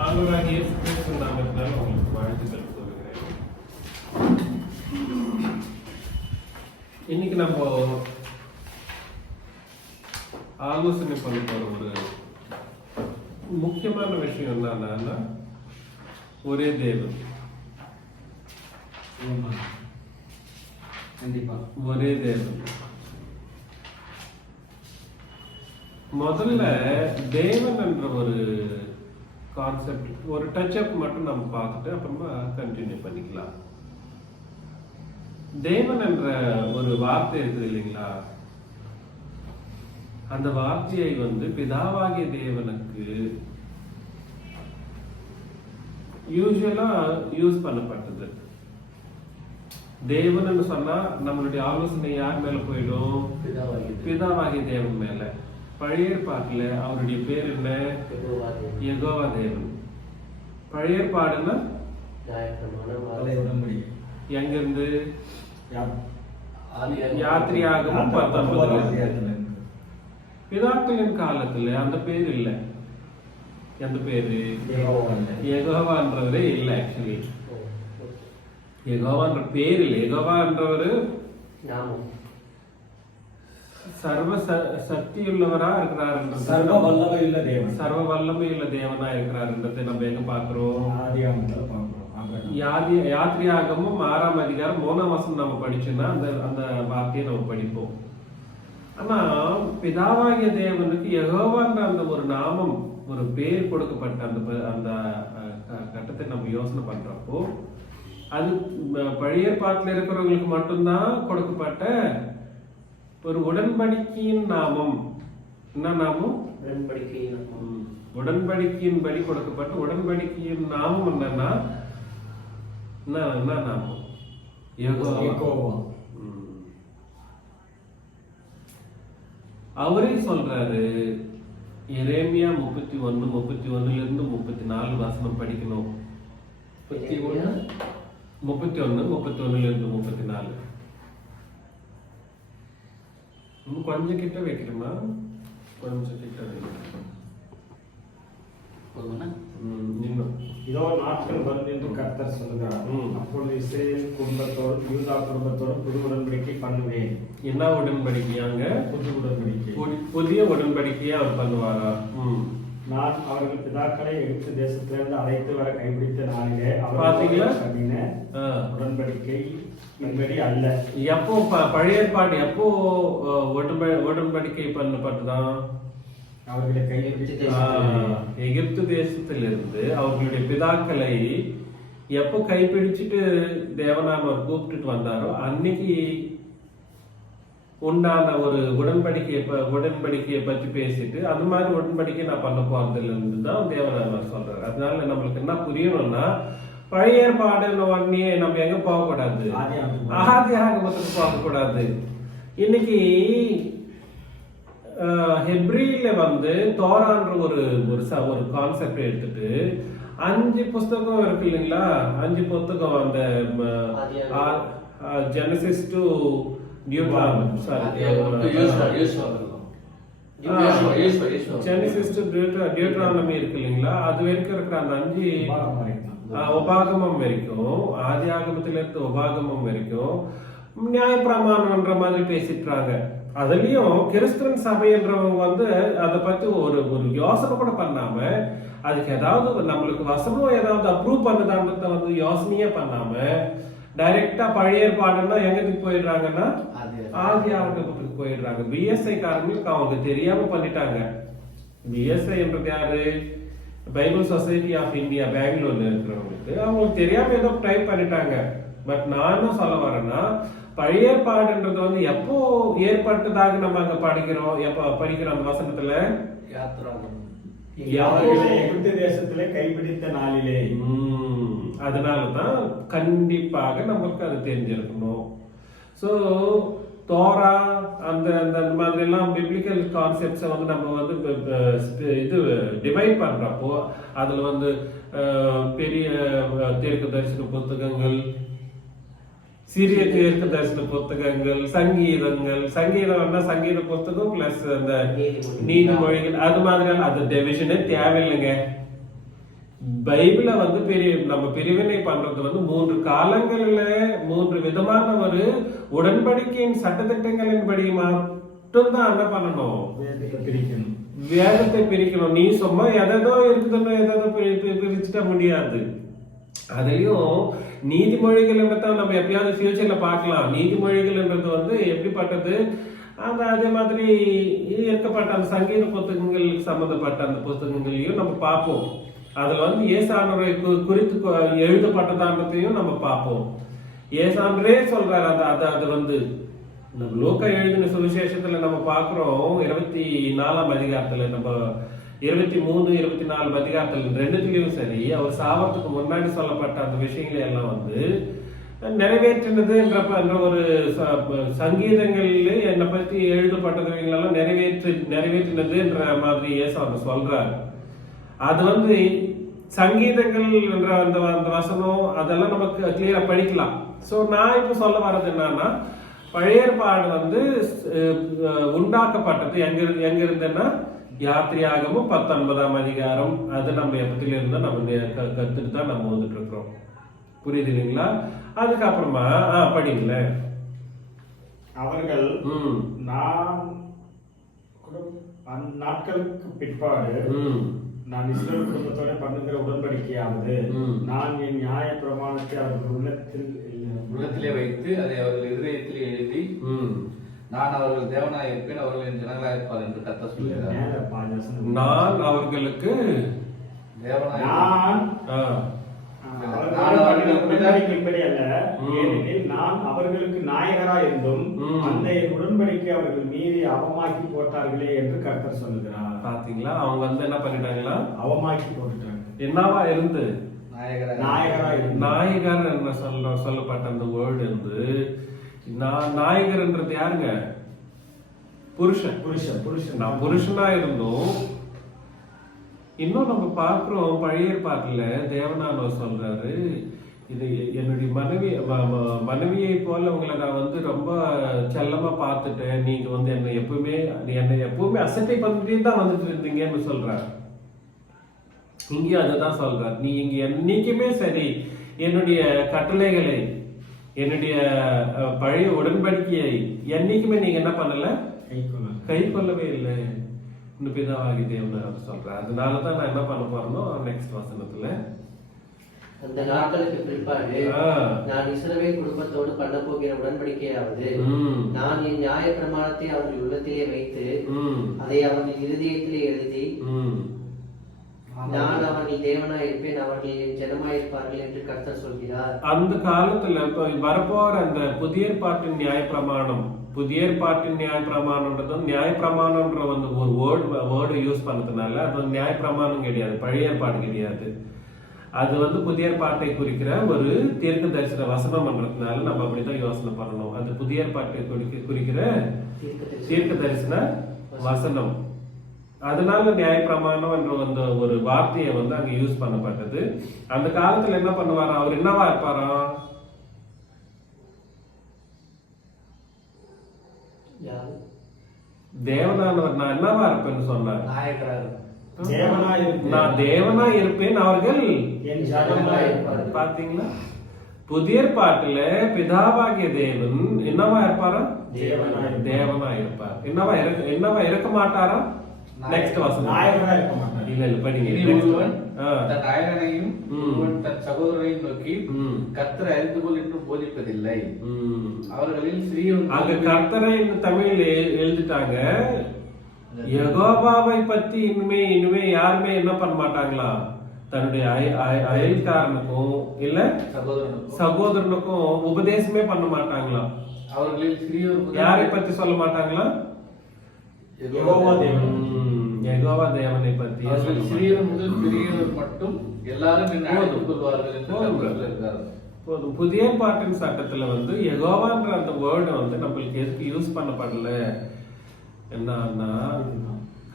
ஆண்டவராகிய இயேசு கிறிஸ்து நாமத்தினால் உங்களுக்கு வாழ்த்துக்கள் சொல்கிறேன். இன்னைக்கு நம்ம ஆலோசனை பண்ண போற ஒரு முக்கியமான விஷயம் என்னன்னா ஒரே தேவன். கண்டிப்பா ஒரே தேவன். முதல்ல தேவன் என்ற ஒரு கான்செப்ட், ஒரு டச் அப் மட்டும் நம்ம பார்த்துட்டு அப்புறமா கண்டினியூ பண்ணிக்கலாம். தேவன் என்ற ஒரு வார்த்தை இருக்குது இல்லைங்களா, அந்த வார்த்தையை பிதாவாகிய தேவனுக்கு யூசுவலா யூஸ் பண்ணப்பட்டது. தேவன் சொன்னா நம்மளுடைய ஆலோசனை யார் மேல போயிடும்? பிதாவாகிய தேவன் மேல. பழைய ஏற்பாட்டுல அவருடைய பேர் என்ன? யெகோவா தேவன். பழைய ஏற்பாடுன்னா எங்கிருந்து? யாத்திரையாகமம் 19. பிதாக்களின் காலத்துல அந்த பேர் இல்லை. எந்த பேரு? யெகோவான்றவரே இல்லை. ஆக்சுவலி யெகோவான்ற பேர் இல்லை. யெகோவான்றவரு சர்வ சக்தியுள்ளவரா இருக்கிறார், சர்வ வல்லமையுள்ள தேவன், சர்வ வல்லமையுள்ள தேவனா இருக்கிறார்ன்றதை நம்ம எங்க பாக்குறோம்? யாத்திரையாகமும் 6ஆம் அதிகாரம் 3ஆம் வசனம் நம்ம படிச்சோம்னா அந்த வார்த்தையை நம்ம படிப்போம். ஆனா பிதாவாகிய தேவனுக்கு யெகோவான்ற அந்த ஒரு நாமம், ஒரு பேர் கொடுக்கப்பட்ட அந்த கட்டத்தை நம்ம யோசனை பண்றப்போ அது பழைய ஏற்பாட்டில் இருக்கிறவங்களுக்கு மட்டும்தான் கொடுக்கப்பட்ட ஒரு உடன்படிக்கையின் நாமம். என்ன நாமம்? உடன்படிக்கையின் படி கொடுக்கப்பட்ட உடன்படிக்கையின் நாமம் என்னன்னா என்ன நாமம்? யெகோவா. அவரே சொல்றாரு. எரேமியா 31:31 இருந்து 34 வசனம் படிக்கணும். 31 இருந்து 34. கொஞ்சம் கிட்ட வைக்கிறோமா? கொஞ்சம் கிட்ட வைக்கிறோம். இதோ நாட்கள் வரும் என்று கர்த்தர் சொல்லுகிறார். அப்பொழுது இஸ்ரவேல் குடும்பத்தோடு யூதா குடும்பத்தோடு புது உடன்படிக்கை பண்ணுவேன். என்ன உடன்படிக்கையாங்க? புது உடன்படிக்கை, புதிய உடன்படிக்கையா அவர் பண்ணுவாரா? நான் அவர்கள் பிதாக்களை எகிப்து தேசத்திலிருந்து அழைத்து வர கைப்பிடித்த நாளிலே பாத்தீங்களா உடன்படிக்கை என்படி அல்ல. எப்போ பழைய ஏற்பாடு எப்போ உடன்படிக்கை பண்ணப்பட்டுதான்? அவர்களை கைப்பிடித்து எகிப்து தேசத்திலிருந்து அவர்களுடைய பிதாக்களை எப்போ கைப்பிடிச்சிட்டு தேவனானவர் கூப்பிட்டுட்டு வந்தாரோ அன்னைக்கு உண்டான ஒரு உடன்படிக்கையை பற்றி பேசிட்டு அது மாதிரி உடன்படிக்கை நான் பண்ண போறதுல தான் தேவனானவர் சொல்றாரு. அதனால நம்மளுக்கு என்ன புரியணும்னா, பழைய ஏற்பாடு உடனே நம்ம எங்க போகக்கூடாது, ஆதி ஆகமத்துக்கு போகக்கூடாது. இன்னைக்கு ஹெப்ரியில தோரான்ற ஒரு கான்செப்ட் எடுத்துட்டு 5 புஸ்தகம் இருக்கு இல்லைங்களா, 5 புத்தகம், அந்த ஜெனசிஸ் டு டியூட்ரானமி இருக்கு இல்லைங்களா, அது வரைக்கும் இருக்கிற அந்த 5 உபாகமம் வரைக்கும், ஆதி ஆகமத்தில இருந்து உபாகமம் வரைக்கும் நியாயப்பிரமாணம்ன்ற மாதிரி பேசிட்டுறாங்க. அதுலயும் கிறிஸ்தவன் சபைன்றவங்க அதை பத்தி ஒரு யோசனை கூட பண்ணாம, அதுக்கு ஏதாவது நம்மளுக்கு வசனம் ஏதாவது அப்ரூவ் பண்ணுதான்றத யோசனையே பண்ணாம டைரக்டா பழைய ஏற்பாடுன்னா எங்கத்துக்கு போயிடுறாங்கன்னா ஆதி ஆகமத்துக்கு போயிடுறாங்க. பிஎஸ்ஐ காரங்களுக்கு அவங்க தெரியாம பண்ணிட்டாங்க. பிஎஸ்ஐ என்றது யாரு? பைபிள் சொசைட்டி ஆஃப் இந்தியா, பெங்களூர்ல இருக்கிறவங்களுக்கு. அவங்களுக்கு தெரியாம ஏதோ டைப் பண்ணிட்டாங்க. பட் நான் என்ன சொல்ல வரேன்னா, பழைய ஏற்பாடுன்றது எப்போ ஏற்பட்டதாக நம்ம அங்க படிக்கிறோம். எப்ப படிக்கிறோம் அந்த வசனத்துல? எகிப்து தேசத்திலே கைப்பிடித்த நாளிலே. அதனாலதான் கண்டிப்பாக நமக்கு அது தெரிஞ்சிருக்கணும். சோ தோரா அந்த மாதிரி எல்லாம் பிப்ளிக்கல் கான்செப்ட்ஸை நம்ம இது டிவைட் பண்றப்போ அதுல பெரிய தீர்க்க தரிசன புத்தகங்கள், சிறிய தீர்க்க தரிசன புத்தகங்கள், சங்கீதங்கள், சங்கீத புத்தகம் பிளஸ் அந்த நீதிமொழிகள், அது மாதிரியான அது டிவிஷனே தேவையில்லைங்க. பைபிள வந்து நம்ம பிரிவினை பண்றது வந்து 3 காலங்களில 3 விதமான ஒரு உடன்படிக்கையின் சட்டத்திட்டங்களின்படி மட்டும்தான் என்ன பண்ணணும், வேதத்தை பிரிக்கணும். நீ சும்மா எதோ இருக்குதுன்னு எதோ பிரிச்சுட்ட முடியாது. அதுலயும் நீதிமொழிகள்ன்றத நம்ம எப்பயாவது ஃபியூச்சர்ல பார்க்கலாம். நீதிமொழிகள்ன்றது வந்து எப்படிப்பட்டது, அதே மாதிரி இருக்கப்பட்ட அந்த சங்கீத புத்தகங்களுக்கு சம்பந்தப்பட்ட அந்த புத்தகங்களையும் நம்ம பார்ப்போம். அதுல வந்து ஏசானரை குறித்து எழுதப்பட்டதான்றதையும் நம்ம பார்ப்போம். ஏசானரே சொல்றாரு. அது வந்து லூக்கா எழுதின சுவிசேஷத்துல நம்ம பார்க்கிறோம். 24ஆம் அதிகாரத்துல நம்ம 23, 24 அதிகாரத்துல ரெண்டுத்திலயும் சரி, அவர் சாவத்துக்கு முன்னாடி சொல்லப்பட்ட அந்த விஷயங்களை எல்லாம் வந்து நிறைவேற்றினது என்ற ஒரு சங்கீதங்களில் என்னை பற்றி எழுதப்பட்டதுங்களெல்லாம் நிறைவேற்றினது என்ற மாதிரி ஏசானர் சொல்றாரு. அது வந்து சங்கீதங்கள் என்ற அந்த வசனம் அதெல்லாம் நமக்கு கிளியரா படிக்கலாம். ஸோ நான் இப்ப சொல்ல வர்றது என்னன்னா, பழைய ஏற்பாடு வந்து உண்டாக்கப்பட்டது எங்க இருந்தேன்னா யாத்திரையாகவும் 19ஆம் அதிகாரம். அது நம்ம எப்பத்துல இருந்தா நம்ம கத்துட்டு தான் நம்ம வந்துட்டு இருக்கிறோம். புரியுது இல்லைங்களா? அதுக்கப்புறமா படிங்களேன். அவர்கள் நாட்களுக்கு பிற்பாடு நான் இஸ்ரவேல் குடும்பத்தோட பண்ணுகிற உடன்படிக்கையாவது, நான் என் நியாய பிரமாணத்தை அவர்கள் உள்ளத்திலே வைத்து அதை அவர்கள் இருதயத்திலே எழுதி, நான் அவர்கள் தேவனாய் இருப்பேன், அவர்கள் என் ஜனங்களாக இருப்பார் என்று கர்த்தர் சொல்கிறார். நான் அவர்களுக்கு தேவனாய் நான் அவர்களுக்கு நாயகரா இருந்தும் அந்த என் உடன்படிக்கை அவர்கள் மீறி அவமாக்கி போட்டார்களே என்று கர்த்தர் சொல்லுகிறார். பாத்தீங்களா? அவங்க வந்து என்ன பண்ணிட்டாங்களா? அவமாக்கி போட்டுட்டாங்க. என்னவா இருந்து நாயகர் என்ன சொல்லப்பட்ட அந்த வேர்டு வந்து நாயகர்ன்றது யாருங்க? புருஷன். நான் புருஷனா இருந்தோம். இன்னும் நம்ம பார்க்கிறோம் பழைய ஏற்பாட்டுல தேவனானவர் சொல்றாரு, இது என்னுடைய மனைவியை போல உங்களை நான் வந்து ரொம்ப செல்லமா பார்த்துட்டேன். நீங்க வந்து என்னை எப்பவுமே அசட்டை பண்ணிட்டே தான் வந்துட்டு இருந்தீங்கன்னு சொல்றாரு. இங்கேயும் அதுதான் சொல்றாரு. நீ இங்க என்னைக்குமே சரி என்னுடைய கட்டளைகளை, என்னுடைய பழைய உடன்படிக்கையை என்னைக்குமே நீங்க என்ன பண்ணல, கை கொள்ளவே இல்லை. பிதாவாகி தேவன் சொல்றேன். அதனாலதான் நான் என்ன பண்ண போறேனோ நெக்ஸ்ட் வசனத்துல, அந்த நாட்களுக்கு பிற்பாடு நான் இஸ்ரவேல் குடும்பத்தோடு பண்ண போகிற உடன்படிக்கையாவது, நான் என் நியாய பிரமாணத்தை அவர்கள் உள்ளத்திலே வைத்து அதை அவர்கள் இருதயத்திலே எழுதி, நான் அவர்கள் தேவனாய் இருப்பேன், அவர்கள் என் ஜனமாய் இருப்பார்கள் என்று கர்த்தர் சொல்கிறார். அந்த காலத்துல வரப்போற அந்த புதிய ஏற்பாட்டின் நியாய பிரமாணம்ன்றது நியாய பிரமாணம்ன்ற வந்து ஒரு வேர்டு யூஸ் பண்ணதுனால அது வந்து நியாய பிரமாணம் கிடையாது, பழைய ஏற்பாடு கிடையாது. அது வந்து புதிய ஏற்பாட்டை குறிக்கிற ஒரு தீர்க்க தரிசன வசனம் பண்றதுனால நம்ம அப்படிதான் யோசனை பண்ணணும். அது புதிய ஏற்பாட்டை குறிக்கிற தீர்க்க தரிசன வசனம். அதனால நியாய பிரமாணம் என்ற அந்த ஒரு வார்த்தையை வந்து அங்க யூஸ் பண்ணப்பட்டது. அந்த காலத்துல என்ன பண்ணுவாரா, அவர் என்னவா இருப்பாராம்? தேவனானவர் நான் என்னவா இருப்பேன்னு சொன்னார். நான் தேவனா இருப்பேன், அவர்கள் பாத்தீங்களா? புதிய பாட்டுல பிதாவாகிய தேவன் என்னவா இருப்பாரா? தேவனா இருப்பார். என்னவா இருக்க மாட்டாரா? நெக்ஸ்ட் வசனம். இல்ல படிங்க. தன் நாயகனையும் தன் சகோதரனையும் நோக்கி கர்த்தரை அறிந்து கொள் என்று போதிப்பதில்லை. அவர்களில் சிறியவன், அங்க கர்த்தரை தமிழில் எழுதிட்டாங்க. யெகோவாவை பத்தி இனிமே யாருமே என்ன பண்ண மாட்டாங்களா? தன்னுடைய அயல்காரனுக்கும் இல்ல சகோதரனுக்கும் உபதேசமே பண்ண மாட்டாங்களா? அவர்களில் சிறியவர் யாரை பத்தி சொல்ல மாட்டாங்களா? யெகோவா தேவனை பத்தி. சிறியவர் முதல் பெரியவர் மட்டும் எல்லாரும் போதும். புதிய பாட்டின் சட்டத்துல வந்து யெகோவான்ற அந்த வேர்டு வந்து நம்மளுக்கு எதுக்கு யூஸ் பண்ணப்படல என்னன்னா,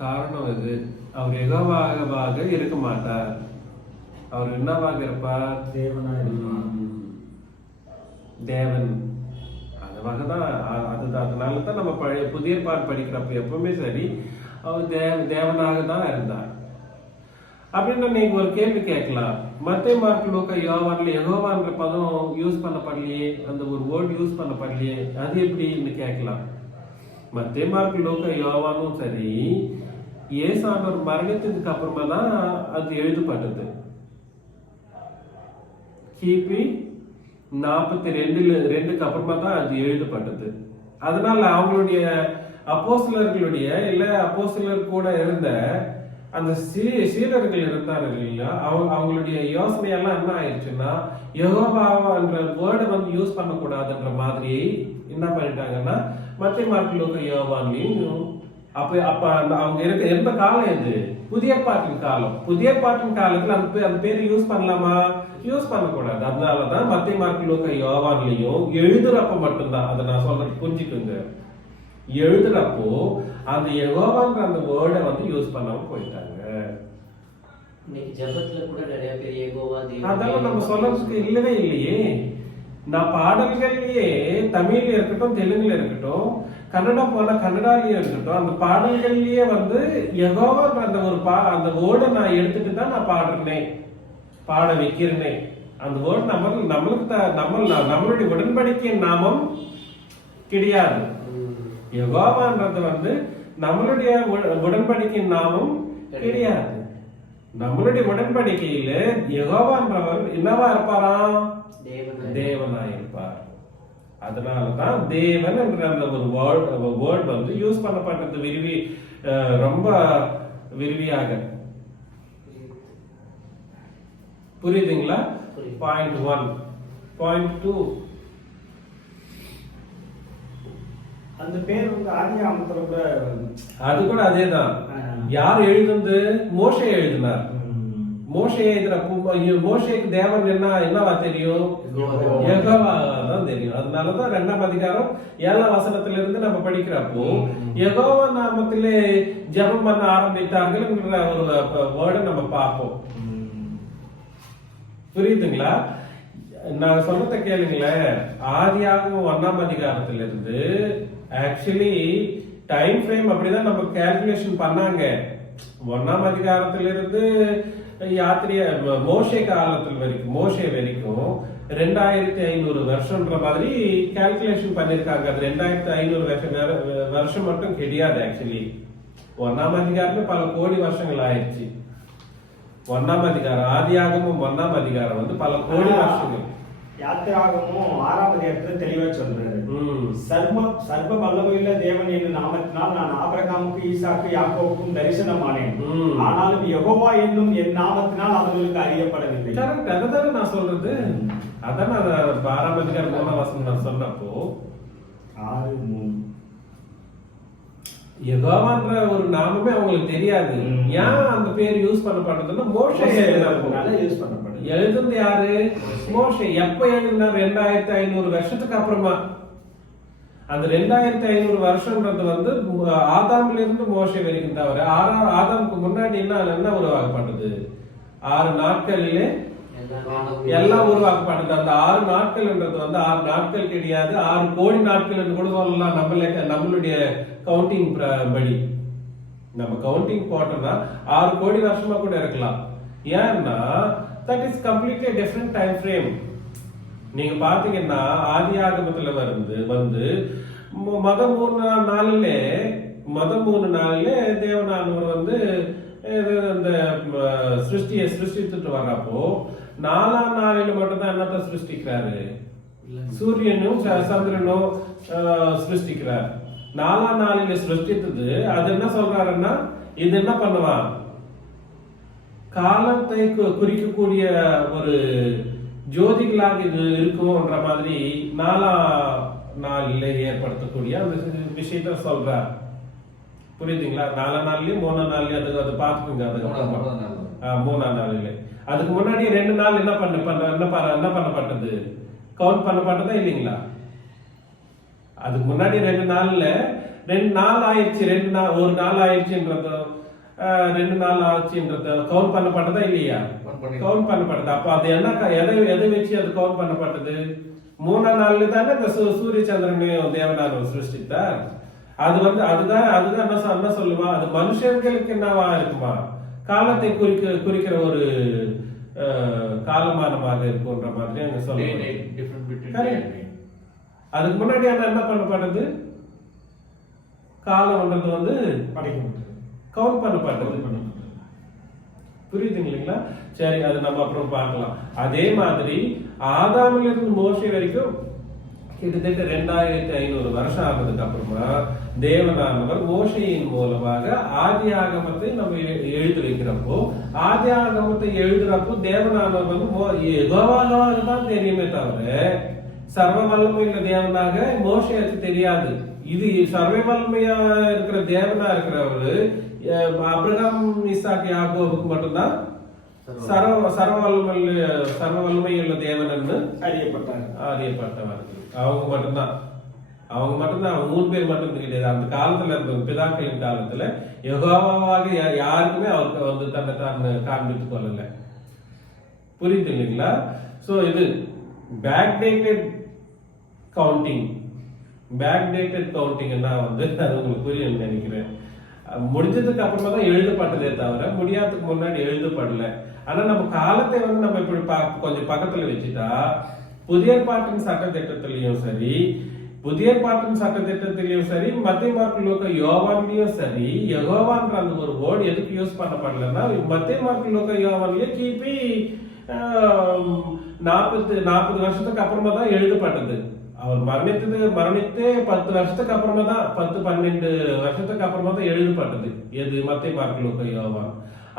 காரணம் இது. அவர் யெகோவாக இருக்க மாட்டார். அவர் என்னவாக இருப்பார்? தேவன். அதுவாகதான். அதனாலதான் நம்ம பழைய புதிய பாட்டு படிக்கிறப்ப எப்பவுமே சரி அவர் தேவனாக தான் இருந்தார். அப்படின்னு நீங்க ஒரு கேள்வி கேட்கலாம். மத்தேயு, மார்க்கு, லூக்கா, யோவான்ல யெகோவான்ற பதம் யூஸ் பண்ணப்படலையே, அந்த ஒரு வேர்ட் யூஸ் பண்ணப்படலையே, அது எப்படின்னு கேட்கலாம். மத்தேயு, மார்க்கு, லூக்கா, யோவானும் சரி, இயேசு ஆண்டவர் மரணத்துக்கு அப்புறமா தான் அது எழுதப்பட்டது. கிபி 42க்கு அப்புறமா தான் அது எழுதப்பட்டது. அதனால அவங்களுடைய அப்போஸ்தலர்களுடைய இல்ல அப்போஸ்தலர் கூட இருந்த அந்த சீடர்கள் இருந்தார்கள் இல்லையா, அவங்களுடைய யோசனை எல்லாம் என்ன ஆயிடுச்சுன்னா, யெகோவான்ற வேர்டை வந்து யூஸ் பண்ணக்கூடாதுன்ற மாதிரி என்ன பண்ணிட்டாங்கன்னா, மத்தேயு, மார்க்கு, லூக்கா, யோவான்லையும் அப்ப அவங்க எந்த காலம் இது? புதிய பாட்டின் காலம். புதிய பாட்டின் காலத்துல அந்த பேர் யூஸ் பண்ணலாமா? யூஸ் பண்ணக்கூடாது. அதனாலதான் மத்தேயு, மார்க்கு, லூக்கா, யோவான்லையும் எழுதுறப்ப மட்டும்தான், அதை நான் சொல்றது புரிஞ்சுக்குங்க, எழுதுறப்போ அந்த யெகோவான்ற அந்த வேர்டை வந்து யூஸ் பண்ணாம போயிட்டாங்க. இன்னைக்கு ஜெபத்துல கூட நிறைய பேர் யெகோவா தேவன் அதெல்லாம் நம்ம சொல்றதுக்கு இல்லவே இல்லையே. நான் பாடல்கள்லயே தமிழ்ல இருக்கட்டும், தெலுங்குல இருக்கட்டும், கன்னடா போனா கன்னடாலயும் இருக்கட்டும், அந்த பாடல்கள்லயே வந்து யெகோவான்ற அந்த ஒரு அந்த வேர்டை நான் எடுத்துட்டு தான் நான் பாட வைக்கிறேனே. அந்த வேர்டு நம்மளுடைய உடன்படிக்கையின் நாமம் கிடையாது. யெகோவான்றது வந்து நம்மளுடைய உடன்படிக்கையின் நாமம் கிடையாது. நம்மளுடைய உடன்படிக்கையில யெகோவான்றவர் என்னவா இருப்பாராம்? தேவனா இருப்பார். அதனாலதான் தேவன் என்ற அந்த ஒரு வேர்ட் வந்து யூஸ் பண்ணப்பட்டது ரொம்ப விரிவியாக. புரியுதுங்களா? பாயிண்ட் 1. பாயிண்ட் 2, அந்த பேர் வந்து ஆதியாகமத்துல கூட அது கூட அதேதான். யார் எழுதுனது? மோசே எழுதினார். மோசே மோசேக்கு தேவன் என்னவா தெரியும்? யெகோவா தான் தெரியும். அதனாலதான் 2ஆம் அதிகாரம் 7ஆம் வசனத்துல இருந்து நம்ம படிக்கிறப்போ யெகோவா நாமத்திலே ஜெபம் பண்ண ஆரம்பித்தார்கள் என்ற ஒரு வேர்டை நம்ம பார்ப்போம். புரியுதுங்களா? நான் சொல்றத கேளுங்களேன். ஆதியாகமம் 1ஆம் அதிகாரத்துல இருந்து ஆக்சுவலி டைம் ஃப்ரேம் அப்படிதான் நம்ம கால்குலேஷன் பண்ணாங்க. 1ஆம் அதிகாரத்துல இருந்து மோசே காலத்துல வரைக்கும், மோசே வரைக்கும் 2500 வருஷம்ன்ற மாதிரி கால்குலேஷன் பண்ணிருக்காங்க. அது 2500 வருஷம் மட்டும் கிடையாது. ஆக்சுவலி 1ஆம் அதிகாரமே பல கோடி வருஷங்கள் ஆயிடுச்சு. 1ஆம் அதிகாரம், ஆதியாகமம் 1ஆம் அதிகாரம் வந்து பல கோடி வருஷங்கள். யாத்திராகமும் 6ஆம் அதிகாரத்துல தெளிவா சொல்றாரு, சர்வ வல்லமையுள்ள தேவன் என்னும் நாமத்தினால் நான் ஆபிரகாமுக்கு, ஈசாக்கு, யாக்கோபுக்கும் தரிசனமானேன். ஆனாலும் யெகோவா என்னும் என் நாமத்தினால் அவர்களுக்கு அறியப்படவில்லை. கரெக்ட். அதுதானே நான் சொல்றது. அதான் 6ஆம் அதிகாரம் 3ஆம் வசனம் நான் சொன்னப்போ 6:3 யெகோவான்ற ஒரு நாமமே அவங்களுக்கு தெரியாது. ஏன் அந்த பேர் யூஸ் பண்ணப்படுறதுன்னா மோசே யூஸ் பண்ணப்படுது. எழுதுனது யாரு? மோசே. எப்ப எழுதினா? 2500 வருஷத்துக்கு அப்புறமா. அந்த 2500 வருஷம்ன்றது வந்து ஆதாம்ல இருந்து மோசே வரைக்கும் தவிர ஆதாமுக்கு முன்னாடி என்ன உருவாக்கப்பட்டது? 6 நாட்களிலே எல்லாம் உருவாக்கப்பட்டது. அந்த 6 நாட்கள்ன்றது வந்து 6 நாட்கள் கிடையாது, 6 கோடி நாட்கள் என்று கூட சொல்லலாம். நம்மளுடைய கவுண்டிங் படி நம்ம கவுண்டிங் போட்டோம்னா 6 கோடி வருஷமா கூட இருக்கலாம். ஏன்னா that is completely different time frame. நீங்க பாத்தீங்கன்னா ஆதியாகமத்துல வந்து மொத 3 நாளிலே தேவனானவர் வந்து அந்த சிருஷ்டியை சிருஷ்டித்துட்டு வர்றப்போ 4ஆம் நாளில மட்டும்தான் என்னத்த சிருஷ்டிக்கிறாரு? சூரியனும் சந்திரனும் சிருஷ்டிக்கிறார். 4ஆம் நாளில சிருஷ்டித்தது அது என்ன சொல்றாருன்னா, இது என்ன பண்ணுவான்? காலத்தை குறிக்கக்கூடிய ஒரு ஜோதிகளாக இது இருக்கும்ன்ற மாதிரி 4ஆம் நாளில ஏற்படுத்தக்கூடிய அந்த விஷயத்த சொல்றார். புரியுதுங்களா? 4ஆம் நாள்லயும் 3ஆம் நாள்லயும் அது பாத்துக்குங்க. அதுக்கு 3ஆம் நாளில அதுக்கு முன்னாடி 2 நாள் என்ன பண்ணப்பட்டது? கவுண்ட் பண்ணப்பட்டதா இல்லைங்களா? அதுக்கு முன்னாடி 2 நாள்ல 2 நாள் ஆயிடுச்சு. 1 நாள் ஆயிடுச்சுன்றது 2 நாள் ஆச்சுன்றது கவுண்ட் பண்ணப்பட்டதா இல்லையா? கவுண்ட் பண்ணப்பட்டது. அப்ப அது எதை வச்சு அது கவுண்ட் பண்ணப்பட்டது? 3ஆம் நாள்ல தானே இந்த சூரிய சந்திரனையும் தேவனானவர் சிருஷ்டித்தார். அது வந்து அதுதான் என்ன சொல்லுவா? அது மனுஷர்களுக்கு என்னவா இருக்குமா? காலத்தை குறிக்கிற ஒரு காலமானமாக இருக்குன்ற மாதிரி அங்க சொல்ல. அதுக்கு முன்னாடி என்ன பண்ணப்படுறது? காலம்ன்றது வந்து கவுண்ட் பண்ணப்பட்டது. புரியுது இல்லைங்களா? சரி, அது நம்ம அப்புறம் பார்க்கலாம். அதே மாதிரி ஆதாமில இருந்து மோசே வரைக்கும் கிட்டத்தட்ட 2500 வருஷம் ஆனதுக்கு அப்புறமா தேவனானவர் மோசையின் மூலமாக ஆதி ஆகமத்தை நம்ம எழுதி வைக்கிறப்போ, ஆதி ஆகமத்தை எழுதுறப்போ தேவனானவர் வந்து யெகோவாவாக தான் தெரியுமே தவிர சர்வ வல்லமையுள்ள தேவனாக மோசேக்கு தெரியாது. இது சர்வ வல்லமையா இருக்கிற தேவனா இருக்கிறவரு அபிரகாம், ஈசாக், யாக்கோபுக்கு மட்டும்தான் சர்வ வல்லமையுள்ள தேவன் அறியப்பட்டவர்கள். அவங்க மட்டும்தான் அவங்க 3 பேர் மட்டும் கிடையாது. அந்த காலத்துல இருந்த பிதாக்களின் காலத்துல யெகோவாவாக யாருக்குமே அவருக்கு வந்து தன்னை காண்பித்துக் கொள்ளல. புரியுது இல்லைங்களா? சோ இது பேக்டேட்டட் கவுண்டிங்னா வந்து அது உங்களுக்கு புரியும் நினைக்கிறேன். முடிஞ்சதுக்கு அப்புறமா தான் எழுதப்பட்டதே தவிர முடியாததுக்கு முன்னாடி எழுதப்படல. ஆனா நம்ம காலத்தை வந்து நம்ம இப்படி கொஞ்சம் பக்கத்துல வச்சுட்டா புதிய பாட்டின் சட்டத்திட்டத்திலையும் சரி, மத்திய மார்க், லூக்கா, யோவான்லயும் சரி, யெகோவான்ற அந்த ஒரு வேர்டு எதுக்கு யூஸ் பண்ணப்படலன்னா மத்திய மார்க், லூக்கா, யோவான்லயே கிபி 40 வருஷத்துக்கு அப்புறமா தான் எழுதப்பட்டது. அவர் மரணித்து 10 வருஷத்துக்கு அப்புறமா தான் 10-12 வருஷத்துக்கு அப்புறமா தான் எழுதப்பட்டது. எது? மத்திய மார்க், லூக்கா, யோவான்.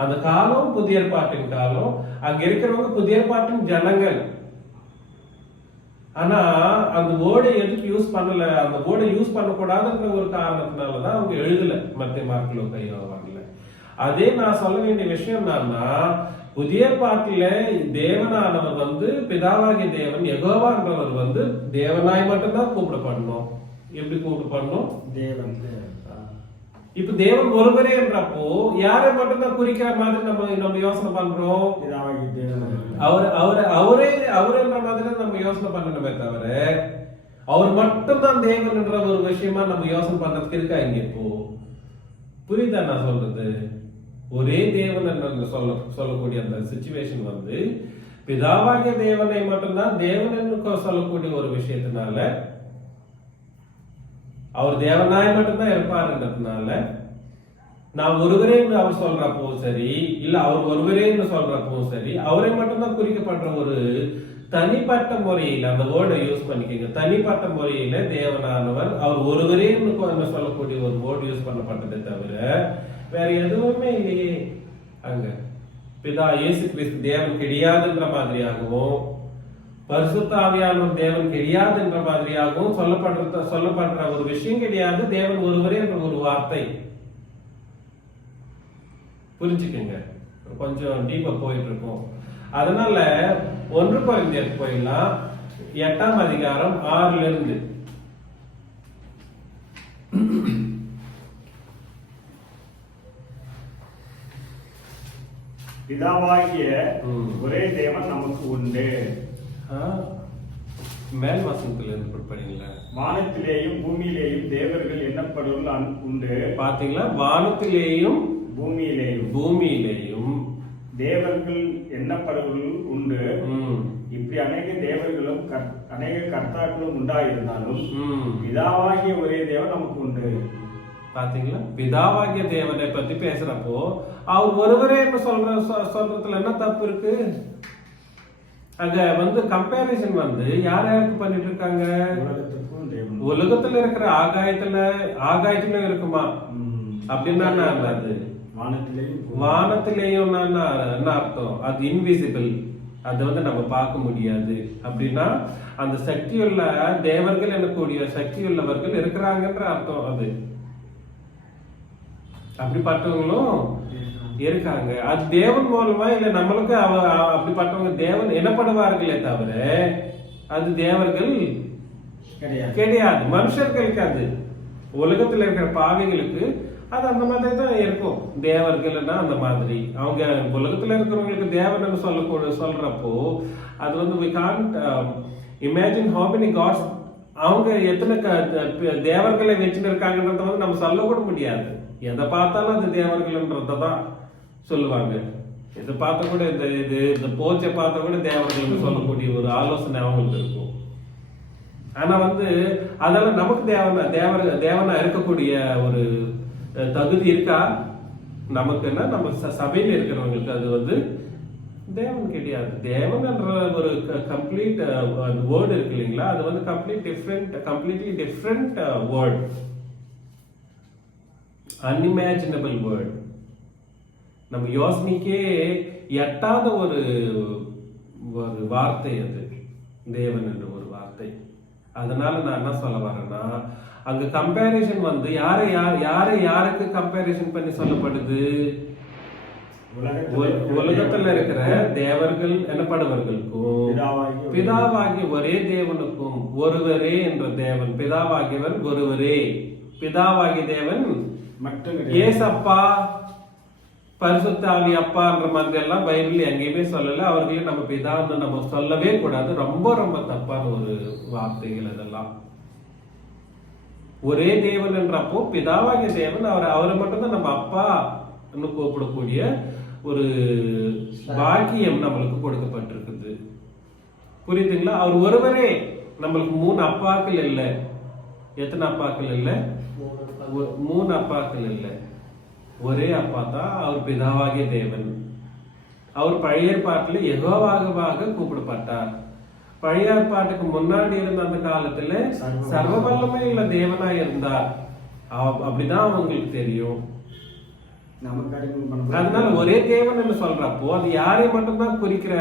அந்த காலம் புதிய ஏற்பாட்டின் காலம். அங்க இருக்கிறவங்க புதிய ஏற்பாட்டின் ஜனங்கள். ஆனா அந்த வேர்டை எதுக்கு யூஸ் பண்ணல? அந்த வேர்டை யூஸ் பண்ணக்கூடாதுன்ற ஒரு காரணத்தினாலதான் அவங்க எழுதல மத்திய மார்க், லூக்கா, யோவான்ல. அதே நான் சொல்ல வேண்டிய விஷயம் என்னன்னா, புதிய பாட்டில தேவனானவர் வந்து பிதாவாகிய தேவன் யெகோவான்றவர் வந்து தேவனாய் மட்டும்தான் கூப்பிடப்படணும். எப்படி கூப்பிடப்படணும்? தேவன். இப்ப தேவன் ஒருவரே என்றப்போ யாரை மட்டும்தான் குறிக்கிற மாதிரி நம்ம யோசனை பண்றோம். அவருன்ற மாதிரி நம்ம யோசனை பண்ணணுமே தவிர அவர் மட்டும்தான் தேவன் என்ற ஒரு விஷயமா நம்ம யோசனை பண்றதுக்கு இருக்கா இங்க? இப்போ புரியுதா நான் சொல்றது? ஒரே தேவன் என்று சொல்லக்கூடிய அந்த சிச்சுவேஷன் வந்து பிதாவாகிய தேவனை மட்டும்தான் தேவன் என்று சொல்லக்கூடிய ஒரு விஷயத்தினால அவர் தேவனாய் மட்டும்தான் இருப்பாருன்றதுனால நான் ஒருவரே அவர் சொல்றப்போ சரி, இல்ல அவர் ஒருவரே சொல்றப்போ சரி, அவரை மட்டும்தான் குறிக்கப்படுற ஒரு தனிப்பட்ட முறையில் அந்த வேர்டை யூஸ் பண்ணிக்கங்க. தனிப்பட்ட முறையில தேவனானவர் அவர் ஒருவரே சொல்லக்கூடிய ஒரு வேர்டு யூஸ் பண்ணப்பட்டதை தவிர வேற எதுவுமே இல்லையே. அங்க பிதா இயேசு கிறிஸ்து தேவன் கிடையாதுன்ற மாதிரியாகவும் பரிசுத்த ஆவியானவர் தேவன் கிடையாதுன்ற மாதிரியாகவும் சொல்லப்படுற ஒரு விஷயம் கிடையாது. தேவன் ஒருவரே என்ற ஒரு வார்த்தை. புரிஞ்சுக்கங்க, கொஞ்சம் டீப்பா போயிட்டு இருக்கோம். அதனால 1 கொரிந்தியர் போயிடலாம். 8ஆம் அதிகாரம் 6ல இருந்து. பிதாவாகிய ஒரே தேவன் நமக்கு உண்டு. மேல் வாசகத்துல இருந்து படிங்களா? வானத்திலேயும் பூமியிலேயும் தேவர்கள் எண்ணப்படுவர்கள் உண்டு. பாத்தீங்களா? வானத்திலேயும் பூமியிலேயும் தேவர்கள் எண்ணப்படுவர்கள் உண்டு. இப்படி அநேக தேவர்களும் அநேக கர்த்தாக்களும் உண்டாயிருந்தாலும் பிதாவாகிய ஒரே தேவன் நமக்கு உண்டு. பாத்தீங்களா? பிதாவாகிய தேவனை பத்தி பேசுறப்போ அவர் ஒருவரே சொல்றதுல என்ன தப்பு இருக்கு? அங்க வந்து கம்பேரிசன் வந்து யாருக்கு பண்ணிட்டு இருக்காங்க? உலகத்துல இருக்கிற ஆகாயத்துல இருக்குமா அப்படின்னா அது வானத்திலேயும் என்ன அர்த்தம்? அது இன்விசிபிள், அது வந்து நம்ம பார்க்க முடியாது. அப்படின்னா அந்த சக்தியுள்ள தேவர்கள் எனக்கூடிய சக்தியுள்ளவர்கள் இருக்கிறாங்கன்ற அர்த்தம். அது அப்படிப்பட்டவங்களும் இருக்காங்க. அது தேவன் மூலமா இல்ல நம்மளுக்கு அப்படிப்பட்டவங்க தேவன் எனப்படுவார்களே தவிர அது தேவர்கள் கிடையாது. மனுஷர்களுக்கு அது உலகத்துல இருக்கிற பாவிகளுக்கு அது அந்த மாதிரி தான் இருக்கும். தேவர்கள்னா அந்த மாதிரி அவங்க உலகத்துல இருக்கிறவங்களுக்கு தேவன் சொல்றப்போ அது வந்து we can't imagine how many gods அவங்க எத்தனை தேவர்களை வச்சுட்டு இருக்காங்கன்றத வந்து நம்ம சொல்ல கூட முடியாது. எதை பார்த்தாலும் அது தேவர்கள்ன்றதான் சொல்லுவாங்க. இதை பார்த்த கூட இந்த போச்சை பார்த்த கூட தேவர்களுக்கு சொல்லக்கூடிய ஒரு ஆலோசனை அவங்களுக்கு இருக்கும். ஆனா அதெல்லாம் நமக்கு தேவனா இருக்கக்கூடிய ஒரு தகுதி இருக்கா நமக்குன்னா? நம்ம சபையில இருக்கிறவங்களுக்கு அது தேவன் கிடையாது. தேவன் என்ற ஒரு கம்ப்ளீட் வேர்டு இருக்கு இல்லைங்களா, அது completely different word, unimaginable word, நம்ம யோசனைக்கே எட்டாத ஒரு வார்த்தை அது, தேவன் என்ற ஒரு வார்த்தை. அதனால நான் என்ன சொல்ல வரேன்னா, அங்க கம்பேரிசன் யாருக்கு கம்பேரிசன் பண்ணி சொல்லப்படுது? உலகத்துல இருக்கிற தேவர்கள் எனப்படுவர்களுக்கும் பிதாவாகிய ஒரே தேவனுக்கும் ஒருவரே என்ற தேவன், பிதாவாகியவர் ஒருவரே, பிதாவாகிய தேவன் ஏசப்பா பரிசுத்த ஆவி அப்பான்ற மாதிரி எல்லாம் பைபிள் எங்கேயுமே சொல்லல. அவர்களே நம்ம பிதான்னு நம்ம சொல்லவே கூடாது. ரொம்ப ரொம்ப தப்பான ஒரு வார்த்தைகள் அதெல்லாம். ஒரே தேவன் என்றப்போ பிதாவாகிய தேவன் அவரை மட்டும்தான் நம்ம அப்பா கூப்பிடக்கூடிய ஒரு பாக்கியம் நம்மளுக்கு கொடுக்கப்பட்டிருக்குது. புரியுதுங்களா? அவர் ஒருவரே, நம்மளுக்கு 3 அப்பாக்கள் இல்லை. எத்தனை அப்பாக்கள் இல்லை? 3 அப்பாக்கள் இல்லை. ஒரே அப்பா தான், அவர் பிதாவாகிய தேவன். அவர் பழைய ஏற்பாட்டில் யெகோவாவாக கூப்பிடப்பட்டார். பழைய ஏற்பாட்டுக்கு முன்னாடி இருந்த அந்த காலத்துல சர்வ வல்லமை உள்ள தேவனா இருந்தார். அப்படிதான் அவங்களுக்கு தெரியும். அதனால ஒரே தேவன் என்று சொல்றப்போ அது யாரை மட்டும்தான் குறிக்கிற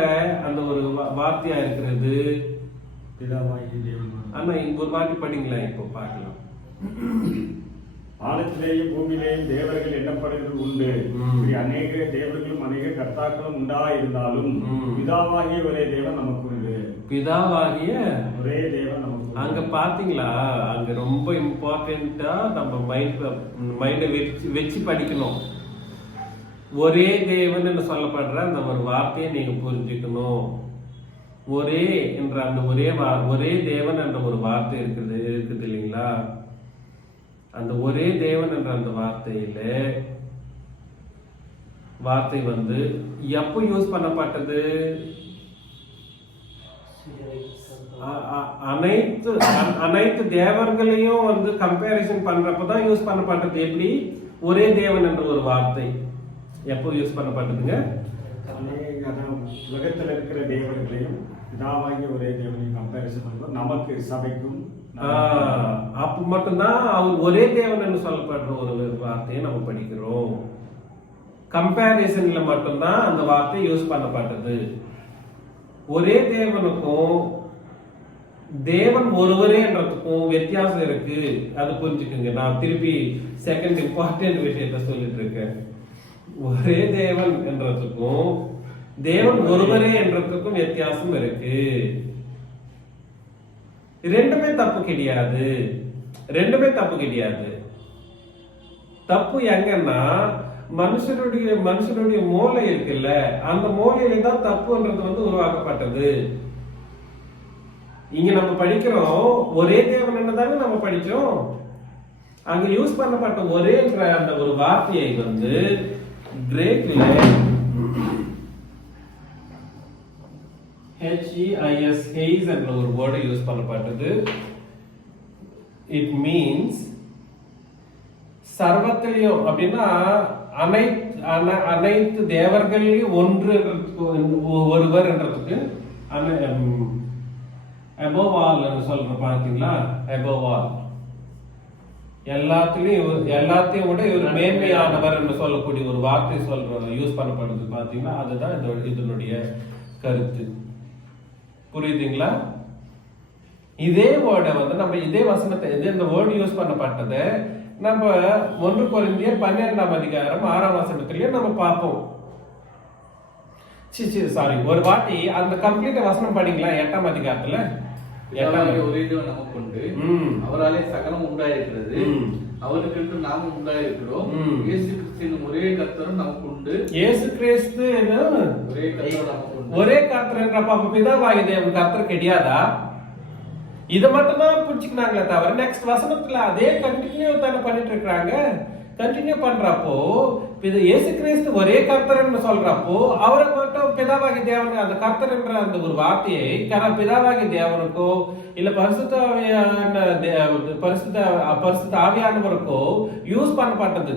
அந்த ஒரு வார்த்தையா இருக்கிறது? ஆனா ஒரு வாட்டி படிங்களா, இப்போ பார்க்கலாம். வானத்திலேயும் பூமியிலேயும் தேவர்கள் எண்ணப்படுகிறது உண்டு. அநேக தேவர்களும் அநேக கர்த்தாக்களும் இருந்தாலும் பிதாவாகிய ஒரே தேவன் நமக்கு உண்டு. பிதாவாகிய ஒரே தேவன் நமக்கு. அங்க பாத்தீங்களா, அங்க ரொம்ப இம்பார்ட்டன்டா நம்ம மைண்ட வச்சு படிக்கணும். ஒரே தேவன் என்று சொல்லப்படுற அந்த ஒரு வார்த்தையை நீங்க புரிஞ்சுக்கணும். ஒரே என்ற அந்த ஒரே தேவன் என்ற ஒரு வார்த்தை இருக்குது இல்லைங்களா? அந்த ஒரே தேவன் என்ற அந்த வார்த்தை எப்போ யூஸ் பண்ணப்பட்டது? அனைத்து தேவர்களையும் கம்பேரிசன் பண்றப்பதான் யூஸ் பண்ணப்பட்டது. எப்படி? ஒரே தேவன் என்ற ஒரு வார்த்தை எப்போ யூஸ் பண்ணப்பட்டதுங்க? உலகத்தில் இருக்கிற தேவர்களையும் பிதாவாகிய ஒரே தேவனையும் கம்பேரிசன் பண்ணுவோம். நமக்கு சபைக்கும் அப்ப மட்டும்தான் அவர் ஒரே தேவன் என்று சொல்லப்படுற ஒரு வார்த்தையை நம்ம படிக்கிறோம். கம்பேரிசன்ல மட்டும்தான் அந்த வார்த்தை யூஸ் பண்ணப்பட்டது. ஒரே தேவனுக்கும் தேவன் ஒருவரே என்றதுக்கும் வித்தியாசம் இருக்கு. அது புரிஞ்சுக்குங்க. நான் திருப்பி செகண்ட் இம்பார்ட்டன்ட் விஷயத்த சொல்லிட்டு இருக்கேன். ஒரே தேவன் என்றதுக்கும் தேவன் ஒருவரே என்றதுக்கும் வித்தியாசம் இருக்கு. ரெண்டுமே தப்பு கிடையாது. தப்பு எங்கன்னா மனுஷனுடைய மூளை இருக்குல்ல, அந்த மூளையில தான் தப்புன்றது உருவாக்கப்பட்டது. இங்க நம்ம படிக்கிறோம் ஒரே தேவன் என்னதாங்க நம்ம படிச்சோம். அங்க யூஸ் பண்ணப்பட்ட ஒரே என்ற அந்த ஒரு வார்த்தையை கிரேக்ல HEIS என்ற ஒரு வேர்டு யூஸ் பண்ணப்பட்டது. இட் மீன்ஸ் சர்வத்திலையும், அப்படின்னா அனைத்து தேவர்களையும் ஒருவர் என்றதுக்கு above all சொல்ற பாத்தீங்களா? above all, எல்லாத்தையும் விட இவர் மேன்மையானவர் என்று சொல்லக்கூடிய ஒரு வார்த்தை யூஸ் பண்ணப்படுது பாத்தீங்களா? அதுதான் இதனுடைய கருத்து. புரியுதுங்களா? இதே வேர்டை நம்ம இதே வசனத்தை இந்த வேர்டு யூஸ் பண்ணப்பட்டதை நம்ம 1 கொரிந்தியர் 12ஆம் அதிகாரம் 6ஆம் வசனத்திலேயே நம்ம பார்ப்போம். சாரி, ஒரு வாட்டி அந்த கம்ப்ளீட் வசனம் படிங்களா? 8ஆம் அதிகாரத்துல ஒரே தேவன் நமக்கு உண்டு, அவராலே சகலம் உண்டாயிருக்கிறது, அவருக்கு நாமும் உண்டாயிருக்கிறோம், இயேசு கிறிஸ்து ஒரே கர்த்தரும் நமக்கு உண்டு. இயேசு கிறிஸ்து ஒரே கர்த்தர் நமக்கு உண்டு. ஒரே கர்த்தர்ன்றப்ப பிதாவாகிய தேவன் கர்த்தர் கிடையாதா? இதை மட்டும் தான் புடிச்சுக்கினாங்களே தவிர நெக்ஸ்ட் வசனத்துல அதே கண்டினியூ தானே பண்ணிட்டு இருக்காங்க. கண்டினியூ பண்றப்போ இது இயேசு கிறிஸ்து ஒரே கர்த்தர்னு சொல்றப்போ அவரை மட்டும் பிதாவாகி தேவன் அந்த கர்த்தர் என்ற அந்த ஒரு வார்த்தையை பிதாவாகி தேவனுக்கோ இல்ல பரிசுத்த ஆவியானவருக்கோ யூஸ் பண்ணப்பட்டது.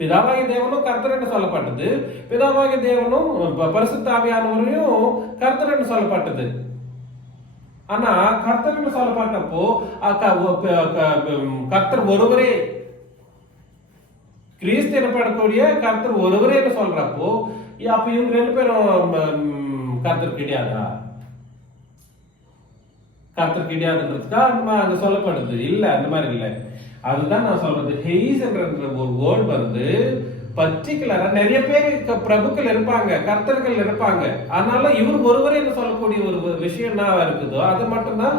பிதாவாகி தேவனும் கர்த்தர் என்று சொல்லப்பட்டது, பிதாவாகி தேவனும் பரிசுத்த ஆவியானவரையும் கர்த்தர் என்று சொல்லப்பட்டது. ஆனா கர்த்தர் என்று சொல்லப்பட்டப்போ கர்த்தர் ஒருவரே, கிறிஸ்து எனப்படக்கூடிய கர்த்தர் ஒருவரே என்று சொல்றப்போ அப்ப இவங்க 2 பேரும் கர்த்தர் கிடையாதா? கர்த்தர் கிடையாதுன்றதுக்கா அங்க சொல்லப்படுது? இல்ல, அந்த மாதிரி இல்ல. அதுதான் நான் சொல்றது. ஹெய்ஸ் என்ற ஒரு வேர்ட் வந்து பர்டிகுலரா நிறைய பேர் பிரபுக்கள் இருப்பாங்க, கர்த்தர்கள் இருப்பாங்க. அதனால இவர் ஒருவரே என்று சொல்லக்கூடிய ஒரு விஷயம் என்ன இருக்குதோ அது மட்டும்தான்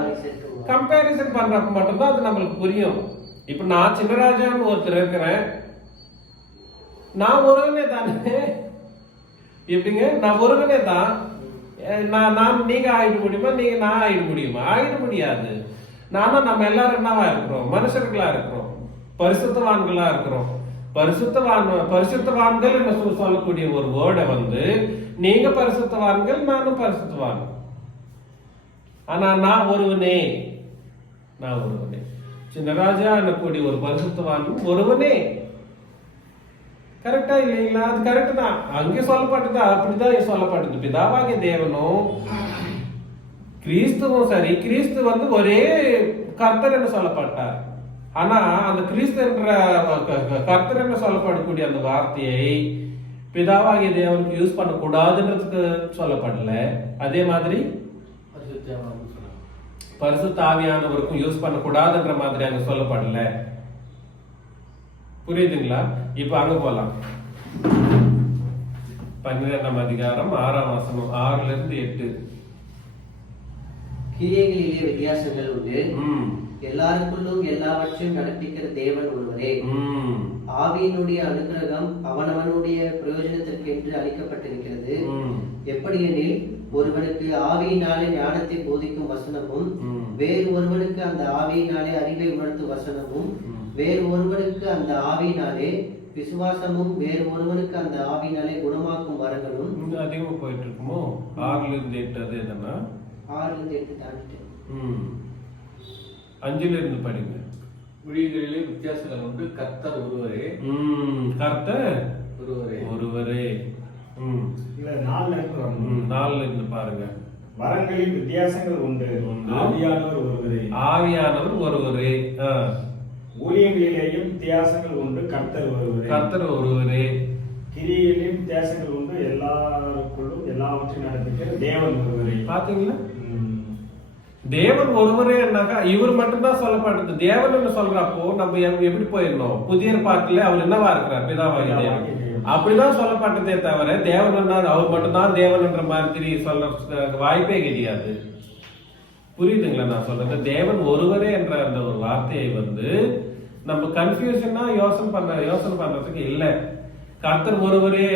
கம்பேரிசன் பண்றப்ப மட்டும்தான் அது நம்மளுக்கு புரியும். இப்ப நான் சின்னராஜான்னு ஒருத்தர் இருக்கிறேன், நான் ஒருவனே தானே. எப்படிங்க? நான் ஒருவனே தான். நான் நீங்க ஆயிட முடியுமா? நீங்க நான் ஆயிட முடியுமா? ஆயிட முடியாது. நானும் நம்ம எல்லாரும் என்னவா இருக்கிறோம்? மனுஷர்களா இருக்கிறோம், பரிசுத்தவான்களா இருக்கிறோம். பரிசுத்தவான்கள் என்று சொல்லக்கூடிய ஒரு வேர்டை வந்து நீங்க பரிசுத்தவான்கள், நானும் பரிசுத்தவான். ஆனா நான் ஒருவனே சின்னராஜா என்னக்கூடிய ஒரு பரிசுத்தவான் ஒருவனே. கரெக்டா இல்லைங்களா? அது கரெக்ட் தான். அங்கே சொல்லப்பட்டது அப்படிதான் சொல்லப்பட்டது. பிதாவாகிய தேவனும் கிறிஸ்துவும் சரி, கிறிஸ்து வந்து ஒரே கர்த்தர் என்று சொல்லப்பட்டார். ஆனா அந்த கிறிஸ்து என்ற கர்த்தர் என்று சொல்லப்படக்கூடிய அந்த வார்த்தையை பிதாவாகிய தேவனுக்கு யூஸ் பண்ணக்கூடாதுன்றதுக்கு சொல்லப்படல. அதே மாதிரி பரிசுத்த ஆவியானவருக்கும் யூஸ் பண்ணக்கூடாதுன்ற மாதிரி அங்க சொல்லப்படல. புரியுதுங்களா? இப்ப அங்க போலாம். 12ஆம் அதிகாரம் 6ஆம் வசனம், 6ல இருந்து 8. கிரியைகளிலே வித்தியாசங்கள் உண்டு, எல்லாருக்குள்ளும் எல்லாவற்றையும் நடப்பிக்கிற தேவன் ஒருவரே. ஆவியினுடைய அனுக்கிரகம் அவனவனுடைய பிரயோஜனத்திற்கு என்று அளிக்கப்பட்டிருக்கிறது. எப்படியெனில் ஒருவனுக்கு ஆவியினாலே ஞானத்தை போதிக்கும் வசனமும், வேறு ஒருவனுக்கு அந்த ஆவியினாலே அறிவை உணர்த்தும் வசனமும், வேறு ஒருவனுக்கு அந்த ஆவியினாலே விசுவாசமும், வேறு ஒருவனுக்கு அந்த ஆவியினாலே குணமாக்கும் வரங்களும். அதிகமா போயிட்டு இருக்குமோ? 6ல இருந்து 8. அது என்னன்னா 6ல இருந்து 8 தாண்டிட்டு 5ல இருந்து படிங்க. மொழிகளிலே வித்தியாசங்கள் உண்டு, கர்த்தர் ஒருவரே. கர்த்தர் ஒருவரே. இல்ல 4ல இருந்து 4ல இருந்து பாருங்க. வரங்களில் வித்தியாசங்கள் உண்டு, ஆவியானவர் ஒருவரே. ஊழியங்களிலேயும் வித்தியாசங்கள் உண்டு, கர்த்தர் ஒருவரே. கிரியையிலும் வித்தியாசங்கள் உண்டு, எல்லாருக்குள்ளும் எல்லாவற்றையும் நடப்பிக்கிற தேவன் ஒருவரே. பாத்தீங்களா? தேவன் ஒருவரே என்னாக்கா இவர் மட்டும்தான் சொல்லப்பட்டது. தேவன் சொல்றப்போ நம்ம எப்படி போயிருந்தோம்? புதிய பாட்டுல அவர் என்னவா இருக்கிறார்? பிதாவாகிய தேவன். அப்படிதான் சொல்லப்பட்டதே தவிர தேவன் அவர் மட்டும்தான் தேவன் என்ற மாதிரி சொல்ல வாய்ப்பே கிடையாது. புரியுதுங்களா நான் சொல்றது? தேவன் ஒருவரே என்ற அந்த ஒரு வார்த்தையை வந்து நம்ம கன்ஃபியூஷனா யோசனை பண்றதுக்கு இல்ல. கர்த்தர் ஒருவரே,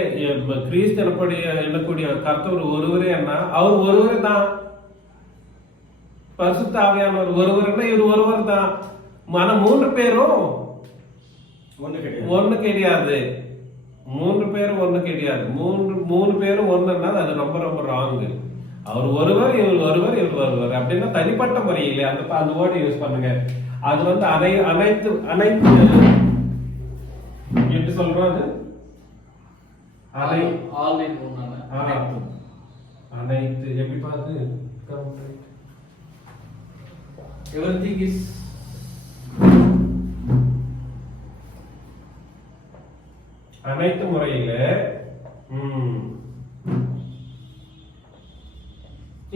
கிறிஸ்து என்னக்கூடிய கர்த்தர் ஒருவரே என்ன? அவர் ஒருவரே தான். பரிசுத்த ஆவியானவர் ஒருவர்னா இவர் ஒருவர் தான். ஆனா 3 பேரும் ஒண்ணு கிடையாது. 3 பேரும் ஒண்ணு கிடையாது. 3 பேரும் ஒண்ணுன்னா அது ரொம்ப ரொம்ப ராங்கு. அவர் ஒருவர், இவர் ஒருவர், இவர் ஒருவர் அப்படின்னா தனிப்பட்ட முறையிலே அந்த வேர்டை யூஸ் பண்ணுங்க. அது வந்து அனைத்து எப்படி சொல்றோம்? அது அனைத்து எப்படி பார்த்து everything is அனைத்து முறையில.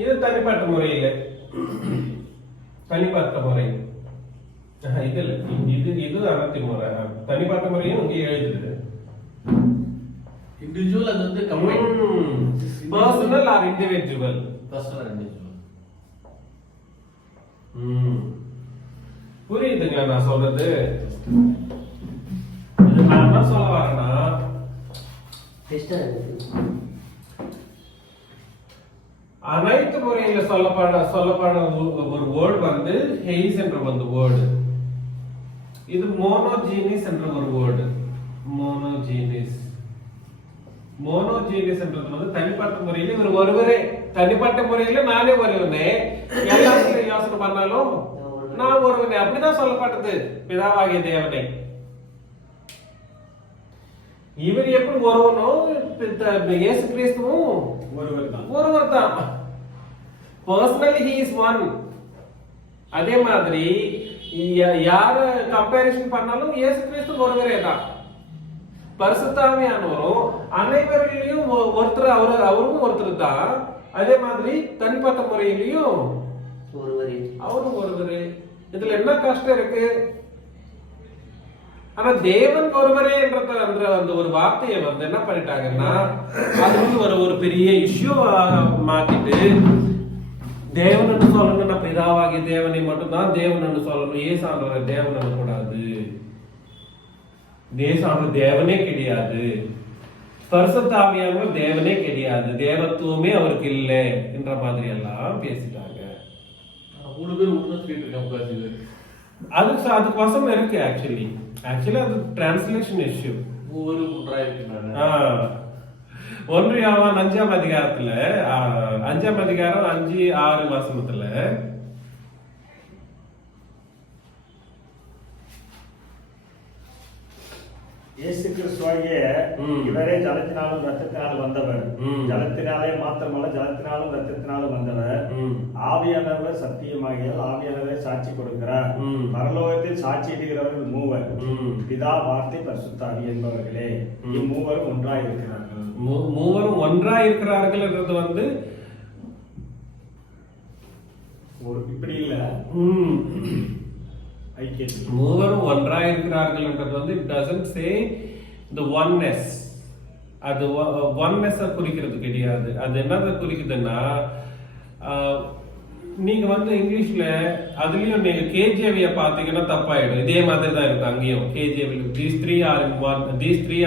இது தனிப்பட்ட முறையில, தனிப்பட்ட முறை இது இல்ல. இது அனைத்து முறை. தனிப்பட்ட முறையும் இங்கே எழுதுது. இண்டிவிஜுவல், அது வந்து combine. Personal or individual? Personal, individual. புரியுதுங்களா நான் சொல்றது? இது நான் என்ன சொல்ல வரேன்னா, அனைத்து முறையில சொல்லப்பட ஒரு வேர்டு வந்து ஹெய்ஸ் என்ற வந்து வேர்டு. இது மோனோஜீனிஸ் என்ற ஒரு வேர்டு. மோனோஜீனிஸ் என்றது வந்து தனிப்பட்ட முறையில் இவர் ஒருவரே, தனிப்பட்ட முறையில் நானே ஒருவனே, எல்லாத்தையும் யோசனை பண்ணாலும் நான் ஒருவனே, அப்படிதான் சொல்லப்பட்டது பிதாவாகிய தேவனை. இவர் எப்படி ஒருவனோ இயேசு கிறிஸ்துவும் ஒருவர் தான். Personally he is one. அதே மாதிரி யார கம்பேரிசன் பண்ணாலும் இயேசு கிறிஸ்து ஒருவரே தான். பரிசுத்தாவியானவரும் அனைவரிலையும் ஒருத்தர், அவரும் ஒருத்தர் தான். அதே மாதிரி தனிப்பட்ட முறையிலையும் அவரும் ஒருவரே. இதுல என்ன கஷ்டம் இருக்கு? ஆனா தேவன் ஒருவரே என்ற அந்த ஒரு வார்த்தையை வந்து என்ன பண்ணிட்டாங்கன்னா, அது வந்து ஒரு பெரிய இஷ்யூ மாத்திட்டு, தேவன் சொல்லணும்னா பிதாவாகிய தேவனை மட்டும்தான் தேவன் சொல்லணும். ஏசாண்டவர் தேவன் கூடாது, தேசாண்டவர் தேவனே கிடையாது, பரிசுத்தாவியானவர் தேவனே கிடையாது, தேவத்துவமே அவருக்கு இல்லை என்ற மாதிரி எல்லாம் பேசிட்டாங்க. அதுக்கோசம் இருக்கு. ஆக்சுவலி அது டிரான்ஸ்லேஷன் இஷ்யூ. 1 யோவான் 5ஆம் அதிகாரத்துல 5ஆம் அதிகாரம் 5-6 வசனத்துல இயேசு கிறிஸ்துவாகிய இவரே ஜலத்தினாலும் ரத்தத்தினாலும் வந்தவர், ஜலத்தினாலே மாத்திரமல்ல ஜலத்தினாலும் ரத்தத்தினாலும் வந்தவர். ஆவியானவர் சத்தியமாகியால் ஆவியானவரை சாட்சி கொடுக்கிறார். பரலோகத்தில் சாட்சியிடுகிறவர்கள் 3, பிதா, வார்த்தை, பரிசுத்தாவி என்பவர்களே. இம்மூவரும் ஒன்றாய் இருக்கிறார்கள். மூவரும் ஒன்றாய் இருக்கிறார்கள் என்றது வந்து இப்படி இல்ல, மூவரும் ஒன்றாய் இருக்கிறார்கள் என்றது வந்து it doesn't say the oneness. அது oneness குறிக்கிறது கிடையாது. அது என்னது குறிக்குதுன்னா, நீங்க வந்து இங்கிலீஷ்ல அதுலயும் நீங்க கேஜேவிய பாத்தீங்கன்னா தப்பாயிடும். இதே மாதிரி தான் இருக்கும் அங்கேயும். KJV these three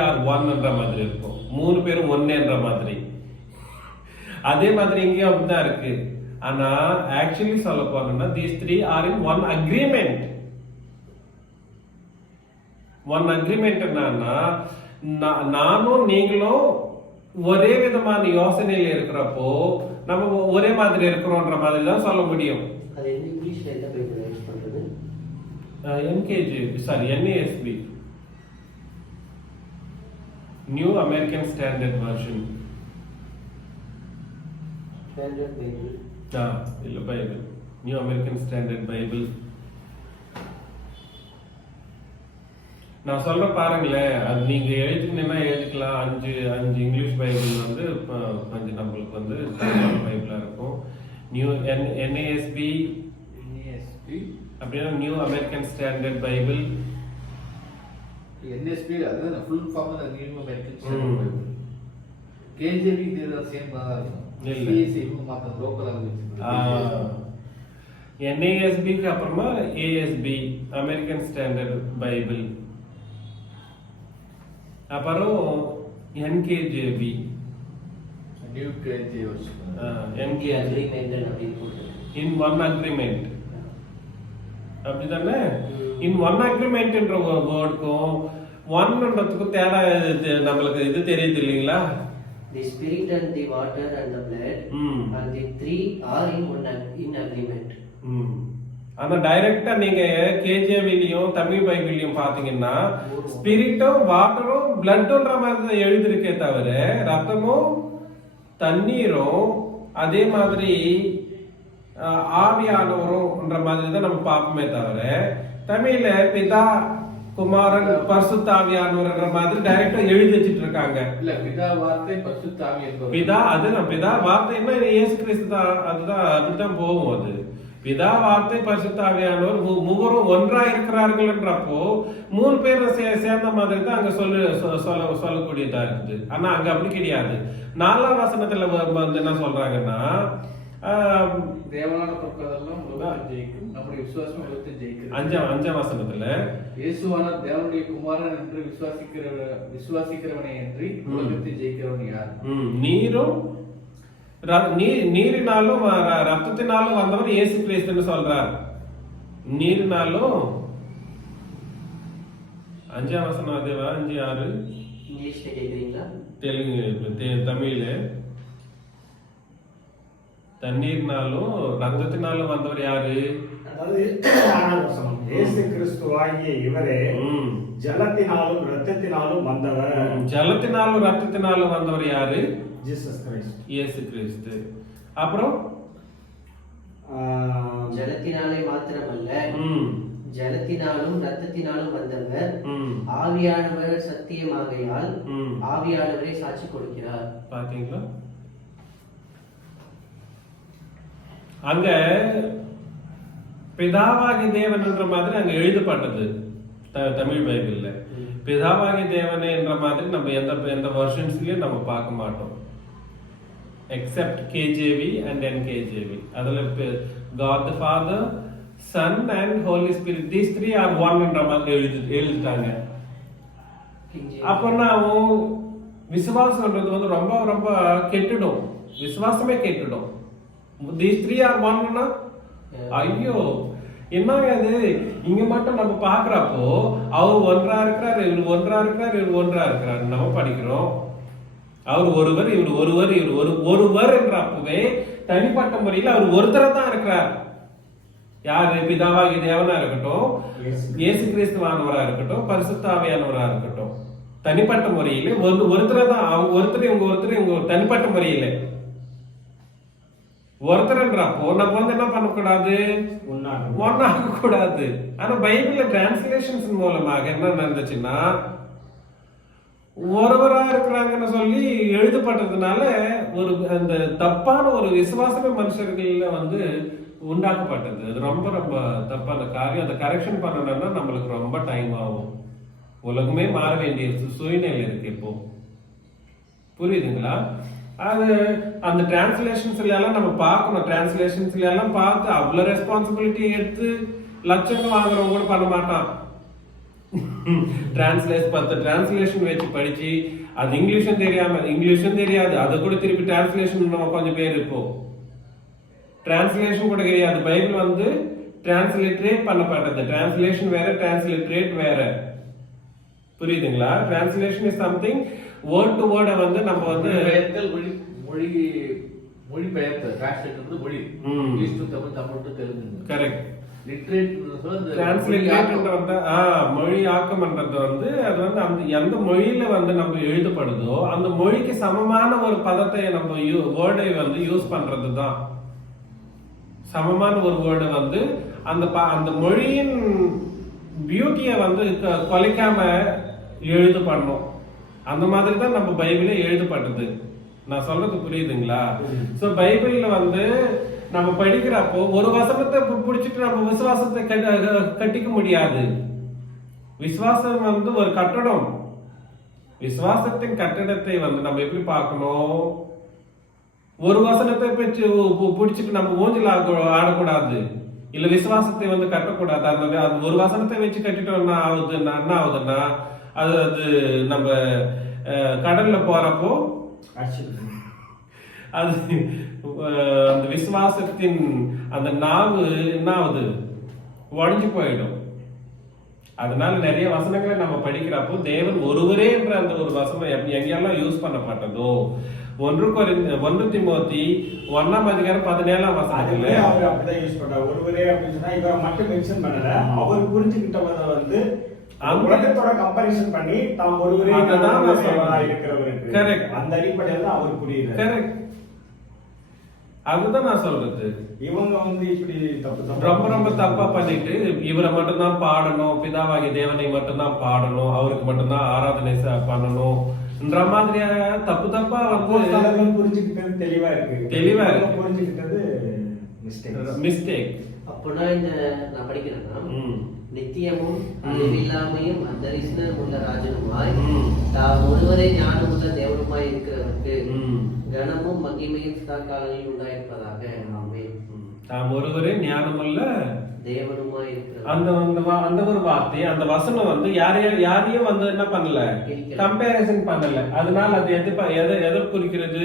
are one என்ற மாதிரி இருக்கும். 3 பேரும் ஒன்னு என்ற மாதிரி. அதே மாதிரி இங்கேயும் அப்படிதான் இருக்கு. ஆனா ஆக்சுவலி சொல்ல போனா these three are in one agreement. One agreement என்னன்னா, நானும் நீங்களும் ஒரே விதமான யோசனையில இருக்கிறப்போ நம்ம ஒரே மாதிரி இருக்கிறோம்ன்ற மாதிரி தான் சொல்ல முடியும். NASB, New American Standard Version. இல்ல Bible, New American standard Bible. நான் சொல்ற பாருங்களேன், அது நீங்க எழுதினீங்கன்னா எழுதிக்கலாம். 5 இங்கிலீஷ் பைபிள் வந்து கொஞ்சம் நம்மளுக்கு வந்து பைபிளா இருக்கும். நியூ NASB அப்படின்னா new American standard Bible. NSB அது full form of new American standard Bible. KJV இது சேம் தான் இருக்கும். CSE இவங்க மாத்த லோக்கல் லாங்குவேஜ். NASB க்கு அப்புறமா ASB அமெரிக்கன் ஸ்டாண்டர்ட் பைபிள். அப்புறம் NKJV New KJV in one agreement. அப்படிதானே? இன் ஒன் அக்ரிமெண்ட் என்ற வேர்டுக்கும் ஒன்ன்றதுக்கும் தேவை நம்மளுக்கு இது தெரியுது இல்லைங்களா? The spirit and the water and the blood and the three are in agreement. ஆனா டைரக்டா நீங்க கேஜேவிலையும் தமிழ் பைபிளையும் பாத்தீங்கன்னா ஸ்பிரிட்டும் வாட்டரும் பிளட்ன்ற மாதிரி தான் எழுதிருக்கே தவிர ரத்தமும் தண்ணீரும் அதே மாதிரி ஆவியானவரும்ன்ற மாதிரி தான் நம்ம பார்ப்போமே தவிர தமிழ்ல பிதா, குமாரன், பரிசுத்தாவியானவர்ன்ற மாதிரி டைரக்டா எழுதி வச்சிட்டு இருக்காங்க. இல்ல, பிதா, வார்த்தை, பரிசுத்தாவி. பிதா அதுதான் பிதா வார்த்தை என்ன இயேசு கிறிஸ்து தான். அதுதான் அப்படிதான் போகும். அது பிதா, வார்த்தை, பரிசுத்தாவியானவர் மூவரும் ஒன்றா இருக்கிறார்கள் என்றப்போ 3 பேரும் சேர்ந்த மாதிரி தான் அங்க சொல்லக்கூடியதா இருக்குது. ஆனா அங்க அப்படி கிடையாது. 4ஆம் வசனத்துல வந்து என்ன சொல்றாங்கன்னா, தேவனால தொட்டதெல்லாம் ஜெயிக்கும், நம்முடைய விசுவாசம் உலகத்தை ஜெயிக்கும். 5ஆம் வசனத்துல இயேசுவான தேவனுடைய குமாரன் என்று விசுவாசிக்கிறவனை என்று உலகத்தை ஜெயிக்கிறவன் யார்? நீரினாலும் ரத்தத்தினாலும் வந்தவர் இயேசு கிறிஸ்துன்னு சொல்றார். நீரினாலும் 5ஆம் வசனம் அதேவா? 5, 6 இங்கிலீஷ்ல கேக்குறீங்களா? தெலுங்கு தமிழ்ல. தண்ணீர்னாலும் ரத்தத்தினாலும் வந்தவர் யாரு? அதாவது 6ஆம் வசனம், இயேசு கிறிஸ்துவாகிய இவரே ஜலத்தினாலும் இரத்தத்தினாலும் வந்தவர். ஜலத்தினாலும் ரத்தத்தினாலும் வந்தவர் யாரு? ஜீசஸ் கிறிஸ்ட், இயேசு கிறிஸ்து. அப்புறம் ஜலத்தினாலே மாத்திரமல்ல, ஜலத்தினாலும் ரத்தத்தினாலும் வந்தவர் ஆவியானவர் சத்தியமாகையால் ஆவியானவரை சாட்சி கொடுக்கிறார். பாத்தீங்களா? அங்க பிதாவாகி தேவன் என்ற மாதிரி அங்க எழுதப்பட்டது தமிழ் பைபிள்ல. பிதாவாகி தேவனே என்ற மாதிரி நம்ம எந்த வெர்ஷன்ஸ்லயும் நம்ம பார்க்க மாட்டோம், except KJV and NKJV. அதுல God the Father, Son and Holy Spirit, these three are one என்ற மாதிரி எழுதிட்டாங்க. அப்ப நான் விசுவாசம்ன்றது வந்து ரொம்ப ரொம்ப கெட்டுடும், விசுவாசமே கெட்டுடும். these three are one னா ஐயோ என்னங்க அது? இங்க மட்டும் நம்ம பாக்குறப்போ அவர் ஒன்றா இருக்கிறார், இவர் ஒன்றா இருக்கிறார், இவர் ஒன்றா இருக்கிறார் நம்ம படிக்கிறோம். அவர் ஒருவர், இவர் ஒருவர், இவர் ஒருவர் என்ற அப்பவே தனிப்பட்ட முறையில் அவர் ஒருத்தரை தான் இருக்கிறார். யாரு? பிதாவாகிய தேவனா இருக்கட்டும், இயேசு கிறிஸ்துவானவரா இருக்கட்டும், பரிசுத்த ஆவியானவரா இருக்கட்டும், தனிப்பட்ட முறையில ஒருத்தரை தான். அவங்க ஒருத்தர், இவங்க ஒருத்தர், இவங்க தனிப்பட்ட முறையில ஒருத்தர்ன்றப்போ நம்ம வந்து என்ன பண்ணக்கூடாது? ஒன்னாக கூடாது. ஆனா பைபிள்ல டிரான்ஸ்லேஷன்ஸ் மூலமாக என்ன நடந்துச்சுன்னா, ஒருவரா இருக்கிறாங்கன்னு சொல்லி எழுதப்பட்டதுனால ஒரு அந்த தப்பான ஒரு விசுவாசமே மனுஷர்கள்ல வந்து உண்டாக்கப்பட்டது. அது ரொம்ப ரொம்ப தப்பான காரியம். அந்த கரெக்ஷன் பண்ணணும்னா நம்மளுக்கு ரொம்ப டைம் ஆகும். உலகமே மாற வேண்டிய சூழ்நிலை இருக்கு இப்போ. புரியுதுங்களா? அது அந்த டிரான்ஸ்லேஷன்ஸ்ல எல்லாம் நம்ம பார்க்கணும். டிரான்ஸ்லேஷன்ஸ்ல எல்லாம் பார்த்து அவ்வளவு ரெஸ்பான்சிபிலிட்டி எடுத்து லட்சங்கள் வாங்குறவங்க கூட பண்ண மாட்டான். 10 டிரான்ஸ்லேஷன் வச்சு படிச்சு அது இங்கிலீஷும் தெரியாது, அதை கூட திருப்பி டிரான்ஸ்லேஷன் கொஞ்சம் பேர் இருப்போம். டிரான்ஸ்லேஷன் கூட தெரியாது. பைபிள் வந்து டிரான்ஸ்லிட்ரேட் பண்ணப்பட்டது. டிரான்ஸ்லேஷன் வேற, டிரான்ஸ்லிட்ரேட் வேற. புரியுதுங்களா? Translation is something word to word வந்து நம்ம வந்து மொழி பெயர்த்தல், டிரான்ஸ்லேட் மொழி, English to Tamil, Tamil to Telugu. Correct. Literate மொழி ஆக்கம்ன்றது வந்து அது வந்து அந்த எந்த மொழியில வந்து நம்ம எழுதப்படுதோ அந்த மொழிக்கு சமமான ஒரு பதத்தை நம்ம வேர்டை வந்து யூஸ் பண்றது தான். சமமான ஒரு வேர்டை வந்து அந்த மொழியின் பியூட்டியை வந்து கொலைக்காம எழுதப்படணும். அந்த மாதிரி தான் நம்ம பைபிளே எழுதப்பட்டது. நான் சொல்றது புரியுதுங்களா? சோ பைபிள்ல வந்து நம்ம படிக்கிறப்போ ஒரு வசனத்தை பிடிச்சிட்டு நம்ம விசுவாசத்தை கட்டிக்க முடியாது. விசுவாசம் வந்து ஒரு கட்டடம். விசுவாசத்தின் கட்டடத்தை வந்து நம்ம எப்படி பார்க்கணும்? ஒரு வசனத்தை பிடிச்சிட்டு நம்ம ஊஞ்சல் ஆடக்கூடாது, இல்ல விசுவாசத்தை வந்து கட்டக்கூடாது. அந்த ஒரு வசனத்தை வச்சு கட்டிட்டோம்னா என்ன ஆகுதுன்னா அது நம்ம கடல்ல போறப்போ அது அந்த விசுவாசத்தின் அந்த நாவு என்ன ஆகுது? உடைஞ்சு போயிடும். அதனால நிறைய வசனங்களை நம்ம படிக்கிறப்போ தேவன் ஒருவரே என்ற அந்த ஒரு வசனம் எங்கெல்லாம் யூஸ் பண்ணப்பட்டதோ 1 தீமோத்தி 1:17 வசனத்துல அவர் அப்படிதான் யூஸ் பண்றாரு. ஒருவரே அப்படின்னு சொன்னா இவரை மட்டும் மென்ஷன் பண்ணல. அவர் புரிஞ்சுக்கிட்டவரை வந்து உலகத்தோட கம்பேரிசன் பண்ணி தாம் ஒருவரே இருக்கிறவருக்கு கரெக்ட். அந்த அடிப்படையில் தான் அவர் புரியுது. கரெக்ட். அதுதான் நான் சொல்றது. இவங்க வந்து இப்படி ரொம்ப ரொம்ப தப்பா பண்ணிட்டு இவரை மட்டும்தான் பாடணும், பிதாவாகிய தேவனை மட்டும்தான் பாடணும், அவருக்கு மட்டும்தான் ஆராதனை பண்ணணும் என்ற மாதிரியான தப்பா வந்து புரிஞ்சுக்கிட்டது தெளிவா இருக்கு. புரிஞ்சுக்கிட்டது மிஸ்டேக். அப்படின்னா இந்த நான் படிக்கிறேன்னா நித்தியமும் அழிவில்லாமையும் அந்தரிசனம் உள்ள ராஜனுமாய் தாம் ஒருவரே ஞானமுள்ள தேவனுமாய் இருக்கிறவருக்கு கனமும் மகிமையும் சதாகாலங்களில் உண்டாயிருப்பதாக. ஆமென். தாம் ஒருவரே ஞானமுள்ள தேவனுமாய் இருக்கிற அந்த ஒரு வார்த்தை, அந்த வசனம் வந்து யாரையும் வந்து என்ன பண்ணல, கம்பேரிசன் பண்ணல. அதனால அது எதை குறிக்கிறது?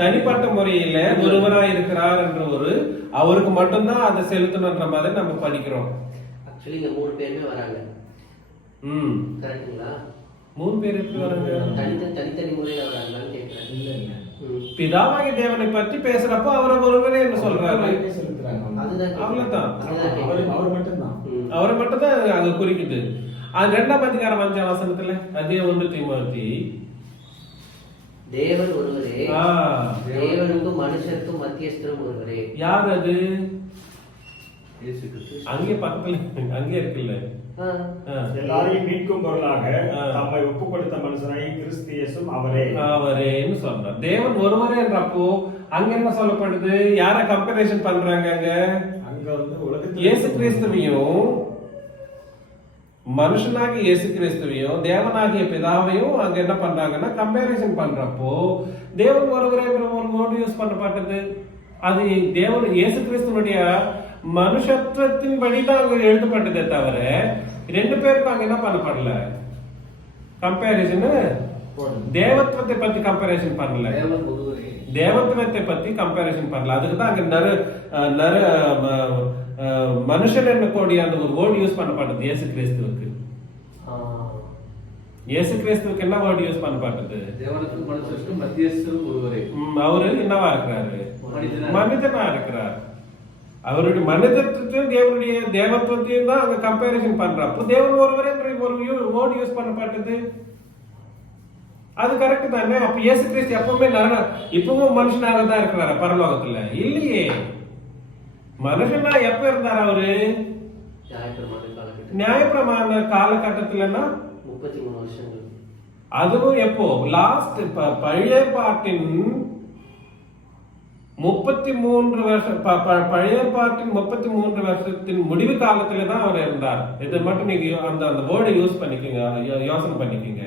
தனிப்பட்ட முறையில ஒருவராய் இருக்கிறார் என்ற ஒரு அவருக்கு மட்டும்தான் அதை செலுத்தணுன்ற மாதிரி நம்ம படிக்கிறோம். ஆக்சுவலி இங்க 3 பேருமே வராங்க. கரெக்டுங்களா? 3 பேர் எப்படி வராங்க? தனித்தனி முறையில வராங்களான்னு கேட்கிறேன். இல்ல இல்ல பிதாவாகிய தேவனை பற்றி பேசுறப்போ அவரை ஒருவரே என்ன சொல்றாரு? செலுத்துறாங்க. அவ்வளவுதான். அவர் மட்டும்தான். அவரை மட்டும் தான் அங்க குறிக்குது. அது 2ஆம் அதிகாரம் 5ஆம் வசனத்துல அதே 1 தீமோத்தி தேவன் ஒருவரே, தேவனுக்கும் மனுஷருக்கும் மத்தியஸ்தரும் ஒருவரே. யார் அது? இயேசு கிறிஸ்து. அங்கே பக்கத்துல அங்கே இருக்குல்ல. எல்லாரையும் மீட்கும் பொருளாக தம்மை ஒப்பு கொடுத்த மனுஷனாய் கிறிஸ்து இயேசுவும் அவரேன்னு சொல்றார். தேவன் ஒருவரேன்றப்போ அங்க என்ன சொல்லப்படுது? யார கம்பேரிசன் பண்றாங்க? அங்க வந்து உலகத்துல இயேசு கிறிஸ்துவையும் மனுஷனாகிய இயேசு கிறிஸ்துவையும் தேவனாகிய பிதாவையும் அங்க என்ன பண்றாங்கன்னா கம்பேரிசன் பண்றப்போ தேவன் ஒருவரே ஒரு வேர்டு யூஸ் பண்ணப்பட்டது. அது தேவன் இயேசு கிறிஸ்துவனுடைய மனுஷத்துவத்தின் படிதான் அங்க எழுதப்பட்டதே தவிர 2 பேருக்கும் அங்க என்ன பண்ணப்படல கம்பேரிசன். தேவத்துவத்தை பத்தி கம்பேரிசன் பண்ணல, தேவத்துவத்தை பத்தி கம்பேரிசன் பண்ணல. அதுக்குதான் அங்க மனுஷன் என்ன கூடிய அந்த ஒரு வேர்டு யூஸ் பண்ணப்பட்டது இயேசு கிறிஸ்துவுக்கு. இயேசு கிறிஸ்துவுக்கு என்ன வேர்டு யூஸ் பண்ணப்பட்டது? தேவனுக்கும் மனுஷருக்கும் மத்தியஸ்தரும் ஒருவரே. அவரு என்னவா இருக்கிறாரு? மனிதனா இருக்கிறார். அவருடைய மனிதத்துவத்தையும் தேவனுடைய தேவத்துவத்தையும் தான் அங்க கம்பேரிசன் பண்றப்போ தேவன் ஒருவரே ஒரு வேர்டு யூஸ் பண்ணப்பட்டது. அது கரெக்ட் தானே? அப்ப இயேசு கிறிஸ்து எப்பவுமே இப்பவும் மனுஷனாக தான் இருக்கிறாரு பரலோகத்துல? இல்லையே. மனுஷனா எப்ப இருந்தார் அவரு? நியாயப்பிரமாண காலகட்டத்துலன்னா 33 வருஷங்கள். அதுவும் எப்போ? லாஸ்ட் பழைய பாட்டின் 33 வருஷம், பழைய பாட்டின் 33 வருஷத்தின் முடிவு காலத்துல தான் அவர் இருந்தார். இதை மட்டும் நீங்க அந்த வேர்டை யூஸ் பண்ணிக்கோங்க, யோசனை பண்ணிக்கோங்க.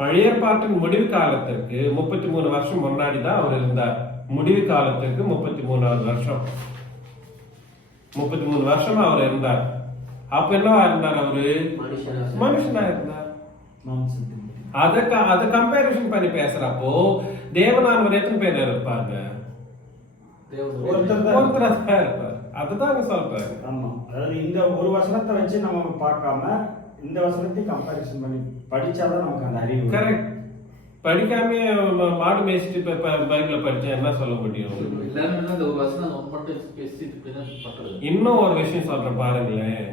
பழைய பாட்டின் முடிவு காலத்திற்கு 33 வருஷம் முன்னாடி தான் அவர் இருந்தார். முடிவு காலத்திற்கு 33வது வருஷம், 33 வருஷம் அவர் இருந்தார். அப்ப என்னவா இருந்தார்? அவரு மனுஷனா இருந்தார். அத கம்பேரிசன் பண்ணி பேசுறப்போ தேவனானவர் எத்தனை பேர் இருப்பாங்க? ஒருத்தர் தான் இருப்பார். அதுதான் சொல்றாரு. ஆமா, அதாவது இந்த ஒரு வசனத்தை வச்சு நம்ம பார்க்காம இந்த வசனத்தை கம்பேரிசன் பண்ணி படிச்சாதான் நமக்கு அந்த அறிவு. கரெக்ட். படிக்காம மாடு மேய்ச்சிட்டு பைபிள படிச்சா என்ன சொல்ல முடியும்? இன்னும் ஒரு விஷயம் சொல்றேன் பாருங்களேன்,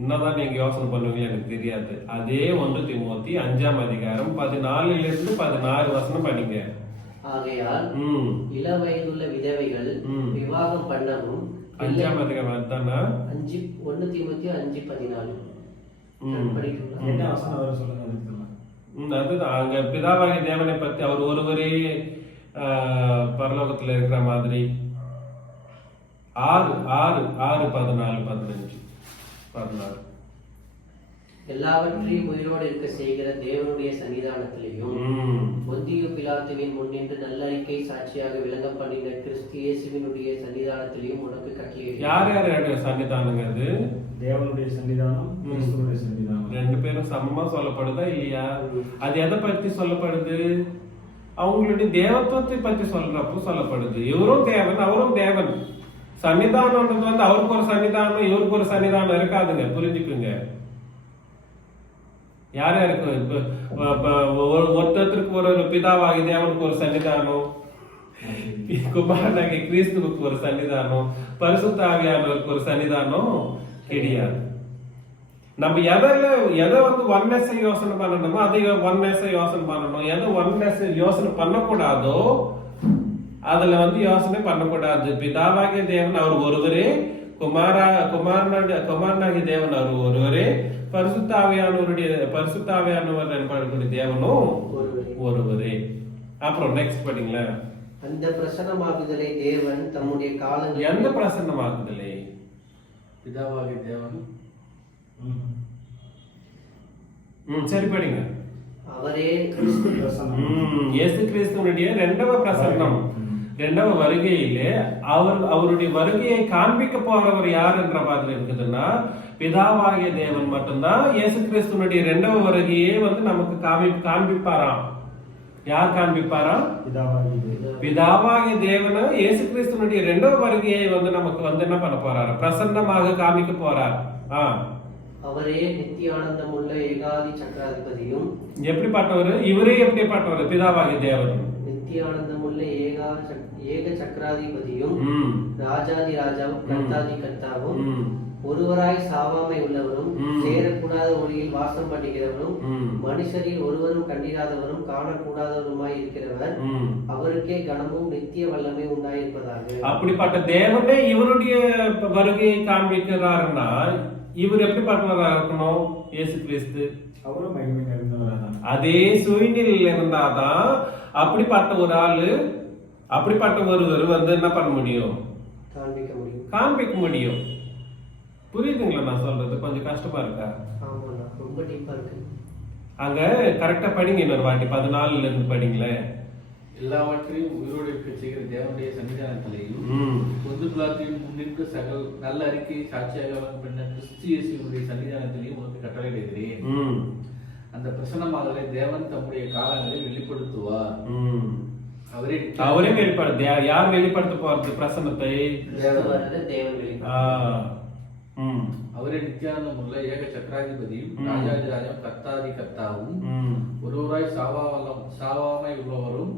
என்னதான் நீங்க யோசனை பண்ணுவீங்க எனக்கு தெரியாது. அதே 1 தீமோத்தி 5ஆம் அதிகாரம் 14 16 வசனம் படிங்க. ஆகையால் இளவயதுள்ள விதவைகள் விவாகம் பண்ணவும். 5ஆம் அதிகாரம் தானா? 1 தீமோத்தி 5:14 என்ன வசனம் அவர் சொல்லுங்க. அதுதான் அங்க பிதாவாகிய தேவனை பத்தி அவர் ஒருவரே பரலோகத்துல இருக்கிற மாதிரி 6 14 15 16. எல்லாவற்றையும் உயிரோடு இருக்க செய்கிற தேவனுடைய சன்னிதானத்திலேயும் பொந்தியு பிலாத்துவின் முன்னின்று நல்லறிக்கை சாட்சியாக விளங்க பண்ணின கிறிஸ்து இயேசுவினுடைய சன்னிதானத்திலேயும் உனக்கு கட்டளையிடுகிறேன். யார் சன்னிதானங்க? அது தேவனுடைய சன்னிதானம், கிறிஸ்துவுடைய சன்னிதானம். 2 பேரும் சமமா சொல்லப்படுதா இல்லையா? அது எதை பத்தி சொல்லப்படுது? அவங்களுடைய தேவத்துவத்தை பத்தி சொல்றப்போ சொல்லப்படுது. இவரும் தேவன், அவரும் தேவன். சன்னிதானம்ன்றது வந்து அவருக்கு ஒரு சன்னிதானம் இவருக்கு ஒரு சன்னிதானம் இருக்காதுங்க, புரிஞ்சுக்குங்க. யார் யாருக்கு ஒருத்தருக்கு ஒரு பிதாவாகி தேவனுக்கு ஒரு சன்னிதானம், குமாரனாகிய கிறிஸ்துவுக்கு ஒரு சன்னிதானம், பரிசுத்த ஆவியானவருக்கு ஒரு சன்னிதானம் கிடையாது. நம்ம எதை வந்து ஒன்னஸ் யோசனை பண்ணணுமோ அதை ஒன்னஸ் யோசனை பண்ணணும். எதை ஒன்னஸ் யோசனை பண்ணக்கூடாதோ அதுல வந்து யோசனை பண்ணக்கூடாது. பிதாவாகிய தேவன் அவர் ஒருவரே, குமாரனாகிய தேவன் அவர் ஒருவரே, பரிசுத்தாவியானவர் என்பவருடைய தேவனும் ஒருவரே. அப்புறம் நெக்ஸ்ட் படிங்களா. அந்த பிரசன்னமாகுதலை தேவன் தம்முடைய காலங்கள். எந்த பிரசன்னமாகுதலை? பிதாவாகிய தேவன். சரி படிங்க. அவரே கிறிஸ்து பிரசன்னம். இயேசு கிறிஸ்துவனுடைய 2வது பிரசன்னம், 2வது வருகையிலே அவருடைய வருகையை காண்பிக்க போறவர் யார் என்ற மாதிரி இருக்குதுன்னா பிதாவாகிய தேவன் மட்டும்தான். இயேசு கிறிஸ்துவனுடைய 2வது வருகையே வந்து நமக்கு காண்பிப்பாராம். யார் காண்பிப்பாராம்? பிதாவாகிய தேவன் இயேசு கிறிஸ்துவனுடைய 2வது வருகையை வந்து நமக்கு வந்து என்ன பண்ண போறாரு? பிரசன்னமாக காமிக்க போறார். அவரே நித்திய ஆனந்தமுள்ள ஏகாதி சக்கராதிபதியும். எப்படிப்பட்டவர்? இவரே எப்படிப்பட்டவர்? பிதாவாகிய தேவன் நித்திய ஆனந்தமுள்ள ஏக சக்கராதிபதியும் ராஜாதி ராஜாவும் கர்த்தாதி கர்த்தாவும் ஒருவராய் சாவாமை உள்ளவரும் சேரக்கூடாத ஒளியில் வாசம் பண்ணுகிறவரும் மனுஷரில் ஒருவரும் கண்டிராதவரும் காணக்கூடாதவருமாய் இருக்கிறவர் அவருக்கே கனமும் நித்திய வல்லமை உண்டாயிருப்பதாக. அப்படிப்பட்ட தேவனே இவருடைய வருகையை காண்பிக்கிறாருன்னா இவர் எப்படிப்பட்டவராக இருக்கணும்? இயேசு கிறிஸ்து அவரும் மகிமை நிறைந்தவராக அதே சூழ்நிலையில் இருந்தாதான் அப்படிப்பட்ட ஒரு ஆளு, அப்படிப்பட்ட ஒருவர் வந்து என்ன பண்ண முடியும்? காண்பிக்க முடியும். புரியுதுங்களா நான் சொல்றது? கொஞ்சம் கஷ்டமா இருக்கா? ரொம்ப டீப்பா இருக்கு. அங்க கரெக்டா படிங்க, இன்னொரு வாட்டி 14 இருந்து படிங்களேன். எல்லாவற்றையும் உயிரோடு இருக்க செய்கிற தேவனுடைய சன்னிதானத்திலேயும் பொது பிளாத்தையும் முன்னின்று சகல் நல்ல அறிக்கை சாட்சியாக பின்ன கிறிஸ்து இயேசுவினுடைய சன்னிதானத்திலேயும் உனக்கு கட்டளையிடுகிறேன். அந்த பிரசன்னமாகவே தேவன் தம்முடைய காலங்களை வெளிப்படுத்துவார். அவரே வெளிப்படுத்து. யார் வெளிப்படுத்த போறது பிரசன்னத்தை? அவரே நித்தியானந்தம் உள்ள ஏக சக்கராதிபதியும் ராஜாதி ராஜாவும் கர்த்தாதி கர்த்தாவும் ஒருவராய் சாவாமை உள்ளவரும்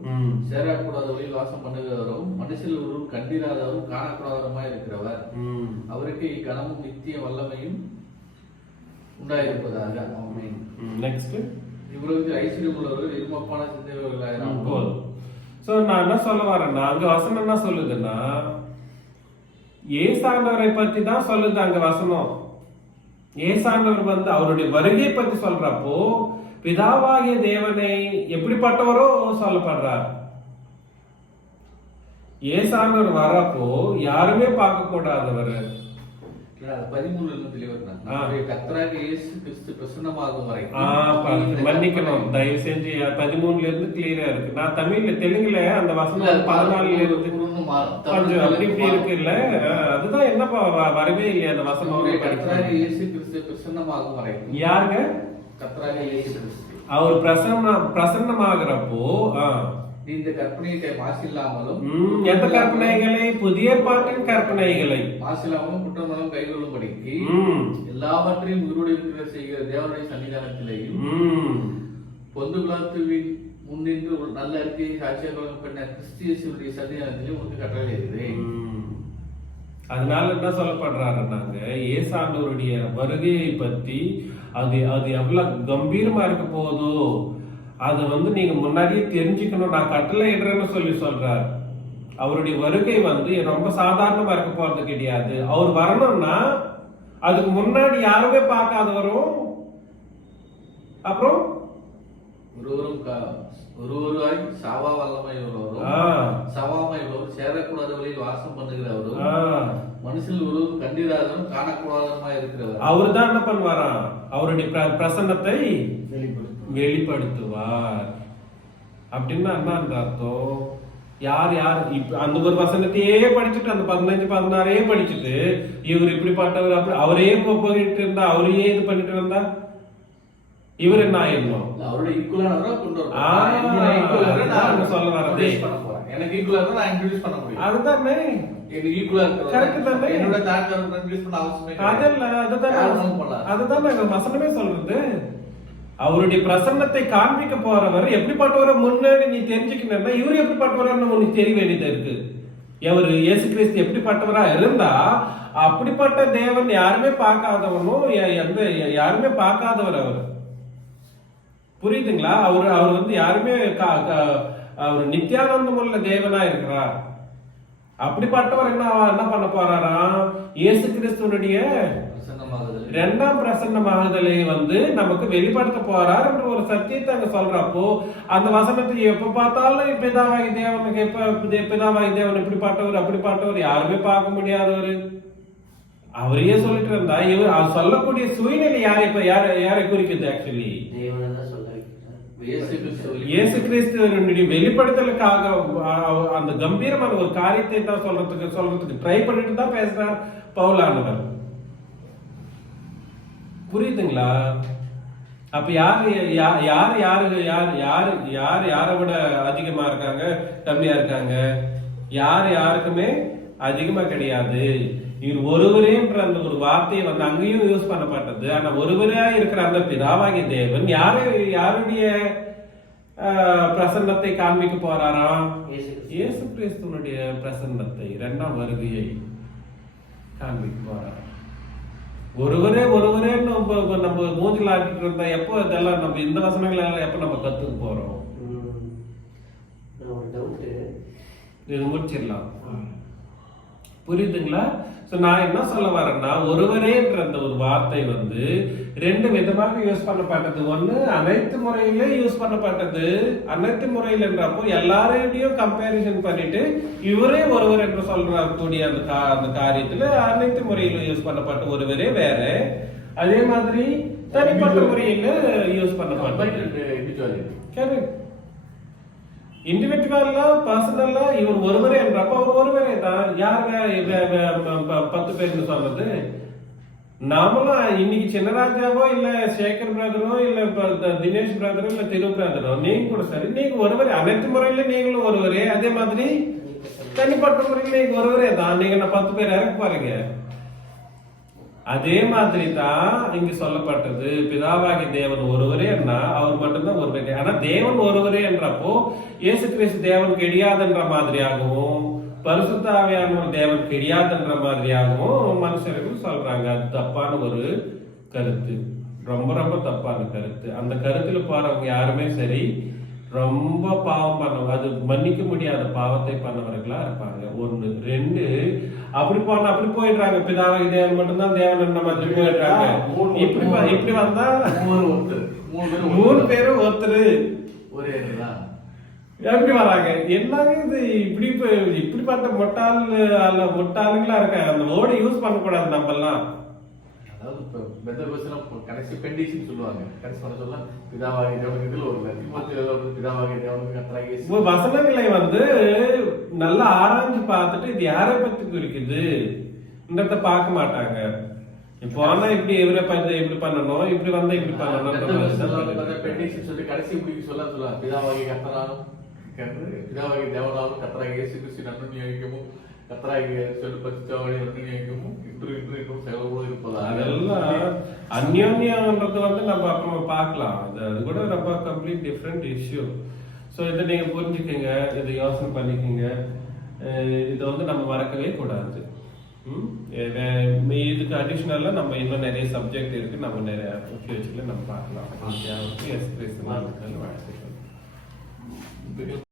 சேரக்கூடாத வழியில் வாசம் பண்ணுகிறவரும் மனுஷில் ஒருவரும் கண்டிராதவரும் காணக்கூடாதவருமாய் இருக்கிறவர் அவருக்கு இக்கணமும் நித்திய வல்லமையும் உண்டாயிருப்பதாக. ஆமென். நெக்ஸ்ட், இவ்வளவு ஐஸ்வர்யம் உள்ளவர்கள் இருமப்பான சிந்தனைகளாயிரம். சோ நான் என்ன சொல்ல வரேன்னா, அங்க வசனம் என்ன சொல்லுதுன்னா ஏசாண்டவரை பத்தி தான் சொல்லுது அங்க வசனம். ஏசாண்டவர் வந்து அவருடைய வருகையை பத்தி சொல்றப்போ பிதாவாகிய தேவனை எப்படிப்பட்டவரோ சொல்லப்படுறார். ஏசாண்டவர் வரப்போ யாருமே பார்க்க கூடாதவர். 13 கர்த்தராகிய இயேசு கிறிஸ்து பிரசன்னமாகும் வரை மன்னிக்கணும் தயவு செஞ்சு 13 இருந்து கிளியரா இருக்கு. நான் தமிழ்ல தெலுங்குல அந்த வசனம் 14 இருந்து கொஞ்சம் அப்படி இப்படி இருக்கு இல்ல, அதுதான் என்னப்பா வரவே இல்லையா அந்த வசனம்? கர்த்தராகிய இயேசு கிறிஸ்து பிரசன்னமாகும் வரை. யாருங்க? கர்த்தராகிய இயேசு கிறிஸ்து அவர் பிரசன்னமாகிறப்போ இந்த கற்பனையை மாசில்லாமலும் எந்த கற்பனைகளை? புதிய பாட்டின் கற்பனைகளை மாசில்லாமலும் குற்றமலும் கைகொள்ளும்படிக்கு எல்லாவற்றையும் உயிரோடு இருக்கிற செய்கிற தேவனுடைய சன்னிதானத்திலேயும் பொந்து குலாத்துவின் முன்னின்று ஒரு நல்ல அறிக்கையை சாட்சியாக பண்ண கிறிஸ்து இயேசுவுடைய சன்னிதானத்திலேயும் உங்களுக்கு கட்டளையிடுகிறேன். அதனால என்ன சொல்லப்படுறாருன்னாங்க, ஏசாண்டவருடைய வருகையை பத்தி அது எவ்வளவு கம்பீரமா இருக்க போதோ அதை வந்து நீங்க முன்னாடியே தெரிஞ்சுக்கணும், நான் கட்டளை இடுறேன்னு சொல்றார். அவருடைய வருகை வந்து ரொம்ப சாதாரணமா இருக்க போறது கிடையாது. அவர் வரணும்னா அதுக்கு முன்னாடி யாருமே பார்க்காதவரும், அப்புறம் ஒருவராய் சாவா வல்லமை உள்ளவரும் சவாமை உள்ளவரும் சேரக்கூடாத வழியில் வாசம் பண்ணுகிறவரும் மனுஷன் ஒருவரும் கண்டிராதவரும் காணக்கூடாதவருமா இருக்கிறவர். அவரு தான் என்ன பண்ணுவாராம்? அவருடைய பிரசன்னத்தை வெளிப்படுத்துவார். அப்படின்னா என்ன அர்த்தம்? யார் யார் இப்ப அந்த ஒரு வசனத்தையே படிச்சுட்டு அந்த 15 16 படிச்சுட்டு இவர் இப்படிப்பட்டவர் அப்படி அவரே போயிட்டு இருந்தா, அவரையே இது பண்ணிட்டு இருந்தா இவர் என்ன ஆயிடணும்? அவருடைய ஈக்குவலானவரா கொண்டு வரணும் சொல்ல வரதே. எனக்கு ஈக்குவலா நான் இன்ட்ரோ듀ஸ் பண்ண முடியும். அதுதானே எனக்கு ஈக்குவலா இருக்கு. கரெக்ட் தானே? என்னோட தாக்கர் இன்ட்ரோ듀ஸ் பண்ண அவசியமே இல்ல. அதுதான் வசனமே சொல்றது. அவருடைய பிரசன்னத்தை காண்பிக்க போறவர் எப்படிப்பட்டவரை முன்னாடி நீ தெரிஞ்சுக்கணும்னா இவரு எப்படிப்பட்டவரான்னு உனக்கு தெரிய வேண்டியதா இருக்கு. எவரு இயேசு கிறிஸ்து எப்படிப்பட்டவரா இருந்தா அப்படிப்பட்ட தேவன் யாருமே பார்க்காதவனும் யாருமே பார்க்காதவர் அவர். புரியுதுங்களா? அவர் வந்து யாருமே அவர் நித்தியானந்தம் உள்ள தேவனா இருக்கிறார். அப்படிப்பட்டவர் என்ன பண்ண போறாரா? இயேசு கிறிஸ்துவனுடைய 2ஆம் பிரசன்னமாகுதலை வந்து நமக்கு வெளிப்படுத்த போறார் என்ற ஒரு சத்தியத்தை அங்க சொல்றப்போ அந்த வசனத்தை எப்ப பார்த்தாலும் பிதாவாகி தேவனுக்கு பிதாவாகி தேவன் இப்படிப்பட்டவர் அப்படிப்பட்டவர் யாருமே பார்க்க முடியாதவர் அவரையே சொல்லிட்டு இருந்தா இவர் சொல்லக்கூடிய சூழ்நிலை யாரை குறிக்குது? ஆக்சுவலி இயேசு கிறிஸ்துவனுடைய வெளிப்படுத்தலுக்காக அந்த கம்பீரமான ஒரு காரியத்தை தான் சொல்றதுக்கு ட்ரை பண்ணிட்டு தான் பேசுறார் பவுலானவர். புரியுதுங்களா? அப்ப யாரை விட அதிகமா இருக்காங்க, கம்மியா இருக்காங்க? யாருக்குமே அதிகமா கிடையாது. இவர் ஒருவரேன்ற அந்த ஒரு வார்த்தையை வந்து அங்கேயும் யூஸ் பண்ணப்பட்டது. ஆனா ஒருவரா இருக்கிற அந்த பிதாவாகிய தேவன் யாருடைய பிரசன்னத்தை காண்பிக்க போறாராம்? இயேசு கிறிஸ்துவனுடைய பிரசன்னத்தை, இரண்டாம் வருகையை காண்பிக்க போறாராம். ஒருவரே நம்ம மூஞ்சில் ஆட்டிட்டு இருந்தா எப்போ இதெல்லாம் நம்ம இந்த வசனங்கள் எல்லாம் எப்ப நம்ம கத்துக்க போறோம்? இது முடிச்சிடலாம். புரியுதுங்களா? நான் என்ன சொல்ல வரேன்னா, ஒருவரேன்ற அந்த ஒரு வார்த்தை வந்து ரெண்டு விதமாக யூஸ் பண்ணப்பட்டது. ஒண்ணு அனைத்து முறையிலே யூஸ் பண்ணப்பட்டது. அனைத்து முறையில் என்றப்போ எல்லாரையும் கம்பேரிசன் பண்ணிட்டு இவரே ஒருவர் என்று சொல்ற கூடிய அந்த காரியத்துல அனைத்து முறையிலும் யூஸ் பண்ணப்பட்ட ஒருவரே வேற. அதே மாதிரி தனிப்பட்ட முறையில யூஸ் பண்ணப்பட்ட இண்டிவிஜுவலா பர்சனலா இவர் ஒருவரே என்றப்ப அவர் ஒருவரே தான். யார் 10 பேர்னு சொன்னது? நாமளும் இன்னைக்கு சின்னராஜாவோ இல்ல சேகர் பிரதரோ இல்ல தினேஷ் பிரதரோ இல்ல திரு பிரதரோ நீங்க கூட சரி, நீங்க ஒருவரே. அனைத்து முறையில நீங்களும் ஒருவரே. அதே மாதிரி தனிப்பட்ட முறையில நீங்க ஒருவரே தான். நீங்க 10 பேர் இறக்க பாருங்க. அதே மாதிரி தான் இங்கு சொல்லப்பட்டது. பிதாவாகி தேவன் ஒருவரே என்ன, அவர் மட்டும்தான் ஒருவரே. ஆனா தேவன் ஒருவரே என்றப்போ இயேசு கிறிஸ்து தேவன் கிடையாதுன்ற மாதிரியாகவும் பரிசுத்த ஆவியானவர் தேவன் கிடையாதுன்ற மாதிரியாகவும் மனுஷர்கள் சொல்றாங்க. அது தப்பான ஒரு கருத்து, ரொம்ப ரொம்ப தப்பான கருத்து. அந்த கருத்துல போறவங்க யாருமே சரி ரொம்ப பாவம் பண்ணவங்க, அது மன்னிக்க முடியாத பாவத்தை பண்ணவர்களா இருப்பாங்க. 1 2 அப்படி போயிடுறாங்க. பிதாவாகி தேவன் மட்டும்தான் தேவன் என்ற மாதிரி போயிடுறாங்க. இப்படி வந்தா 3 பேரும் ஒருத்தர் ஒரே எப்படி வராங்க? என்னங்க இது? இப்படிப்பட்ட முட்டாளுங்களா இருக்காங்க. அந்த வேர்டை யூஸ் பண்ணக்கூடாது நம்ம எல்லாம். அதாவது இப்ப பெந்தகோஸ்தல கடைசி பெண்டிஷன் சொல்லுவாங்க. கடைசி பண்ண சொல்ல பிதாவாகிய தேவன் இதுல ஒரு தீமோத்தேயுல பிதாவாகிய தேவன் கர்த்தராகிய இயேசு வசனங்களை வந்து நல்லா ஆராய்ஞ்சு பார்த்துட்டு இது யாரை பத்தி குறிக்குது இந்த பார்க்க மாட்டாங்க. இப்போ ஆனா இப்படி இப்படி பண்ணணும், இப்படி வந்தா இப்படி பண்ணணும். பெண்டிஷன் சொல்லி கடைசி முடிக்க சொல்ல பிதாவாகிய கர்த்தராலும் பிதாவாகிய தேவனாலும் கர்த்தராகிய இயேசு கிறிஸ்து நன்மை நியமிக்கவும் கர்த்தராகிய சொல்லு பரிசுத்தவான்களை நன்மை நியமிக்கவும் இன்றும் செலவோடு இருப்பதா. அதெல்லாம் அந்யோன்யம்ன்றது வந்து நம்ம அப்புறமா பார்க்கலாம். அது கூட ரொம்ப கம்ப்ளீட் டிஃப்ரெண்ட் இஷ்யூ. ஸோ இதை நீங்க புரிஞ்சுக்கங்க, இதை யோசனை பண்ணிக்கோங்க. இதை வந்து நம்ம மறக்கவே கூடாது. இதுக்கு அடிஷ்னலா நம்ம இன்னும் நிறைய சப்ஜெக்ட் இருக்கு. நம்ம நிறைய ஃபியூச்சர்ல நம்ம பார்க்கலாம். வாழ்த்துக்கள்.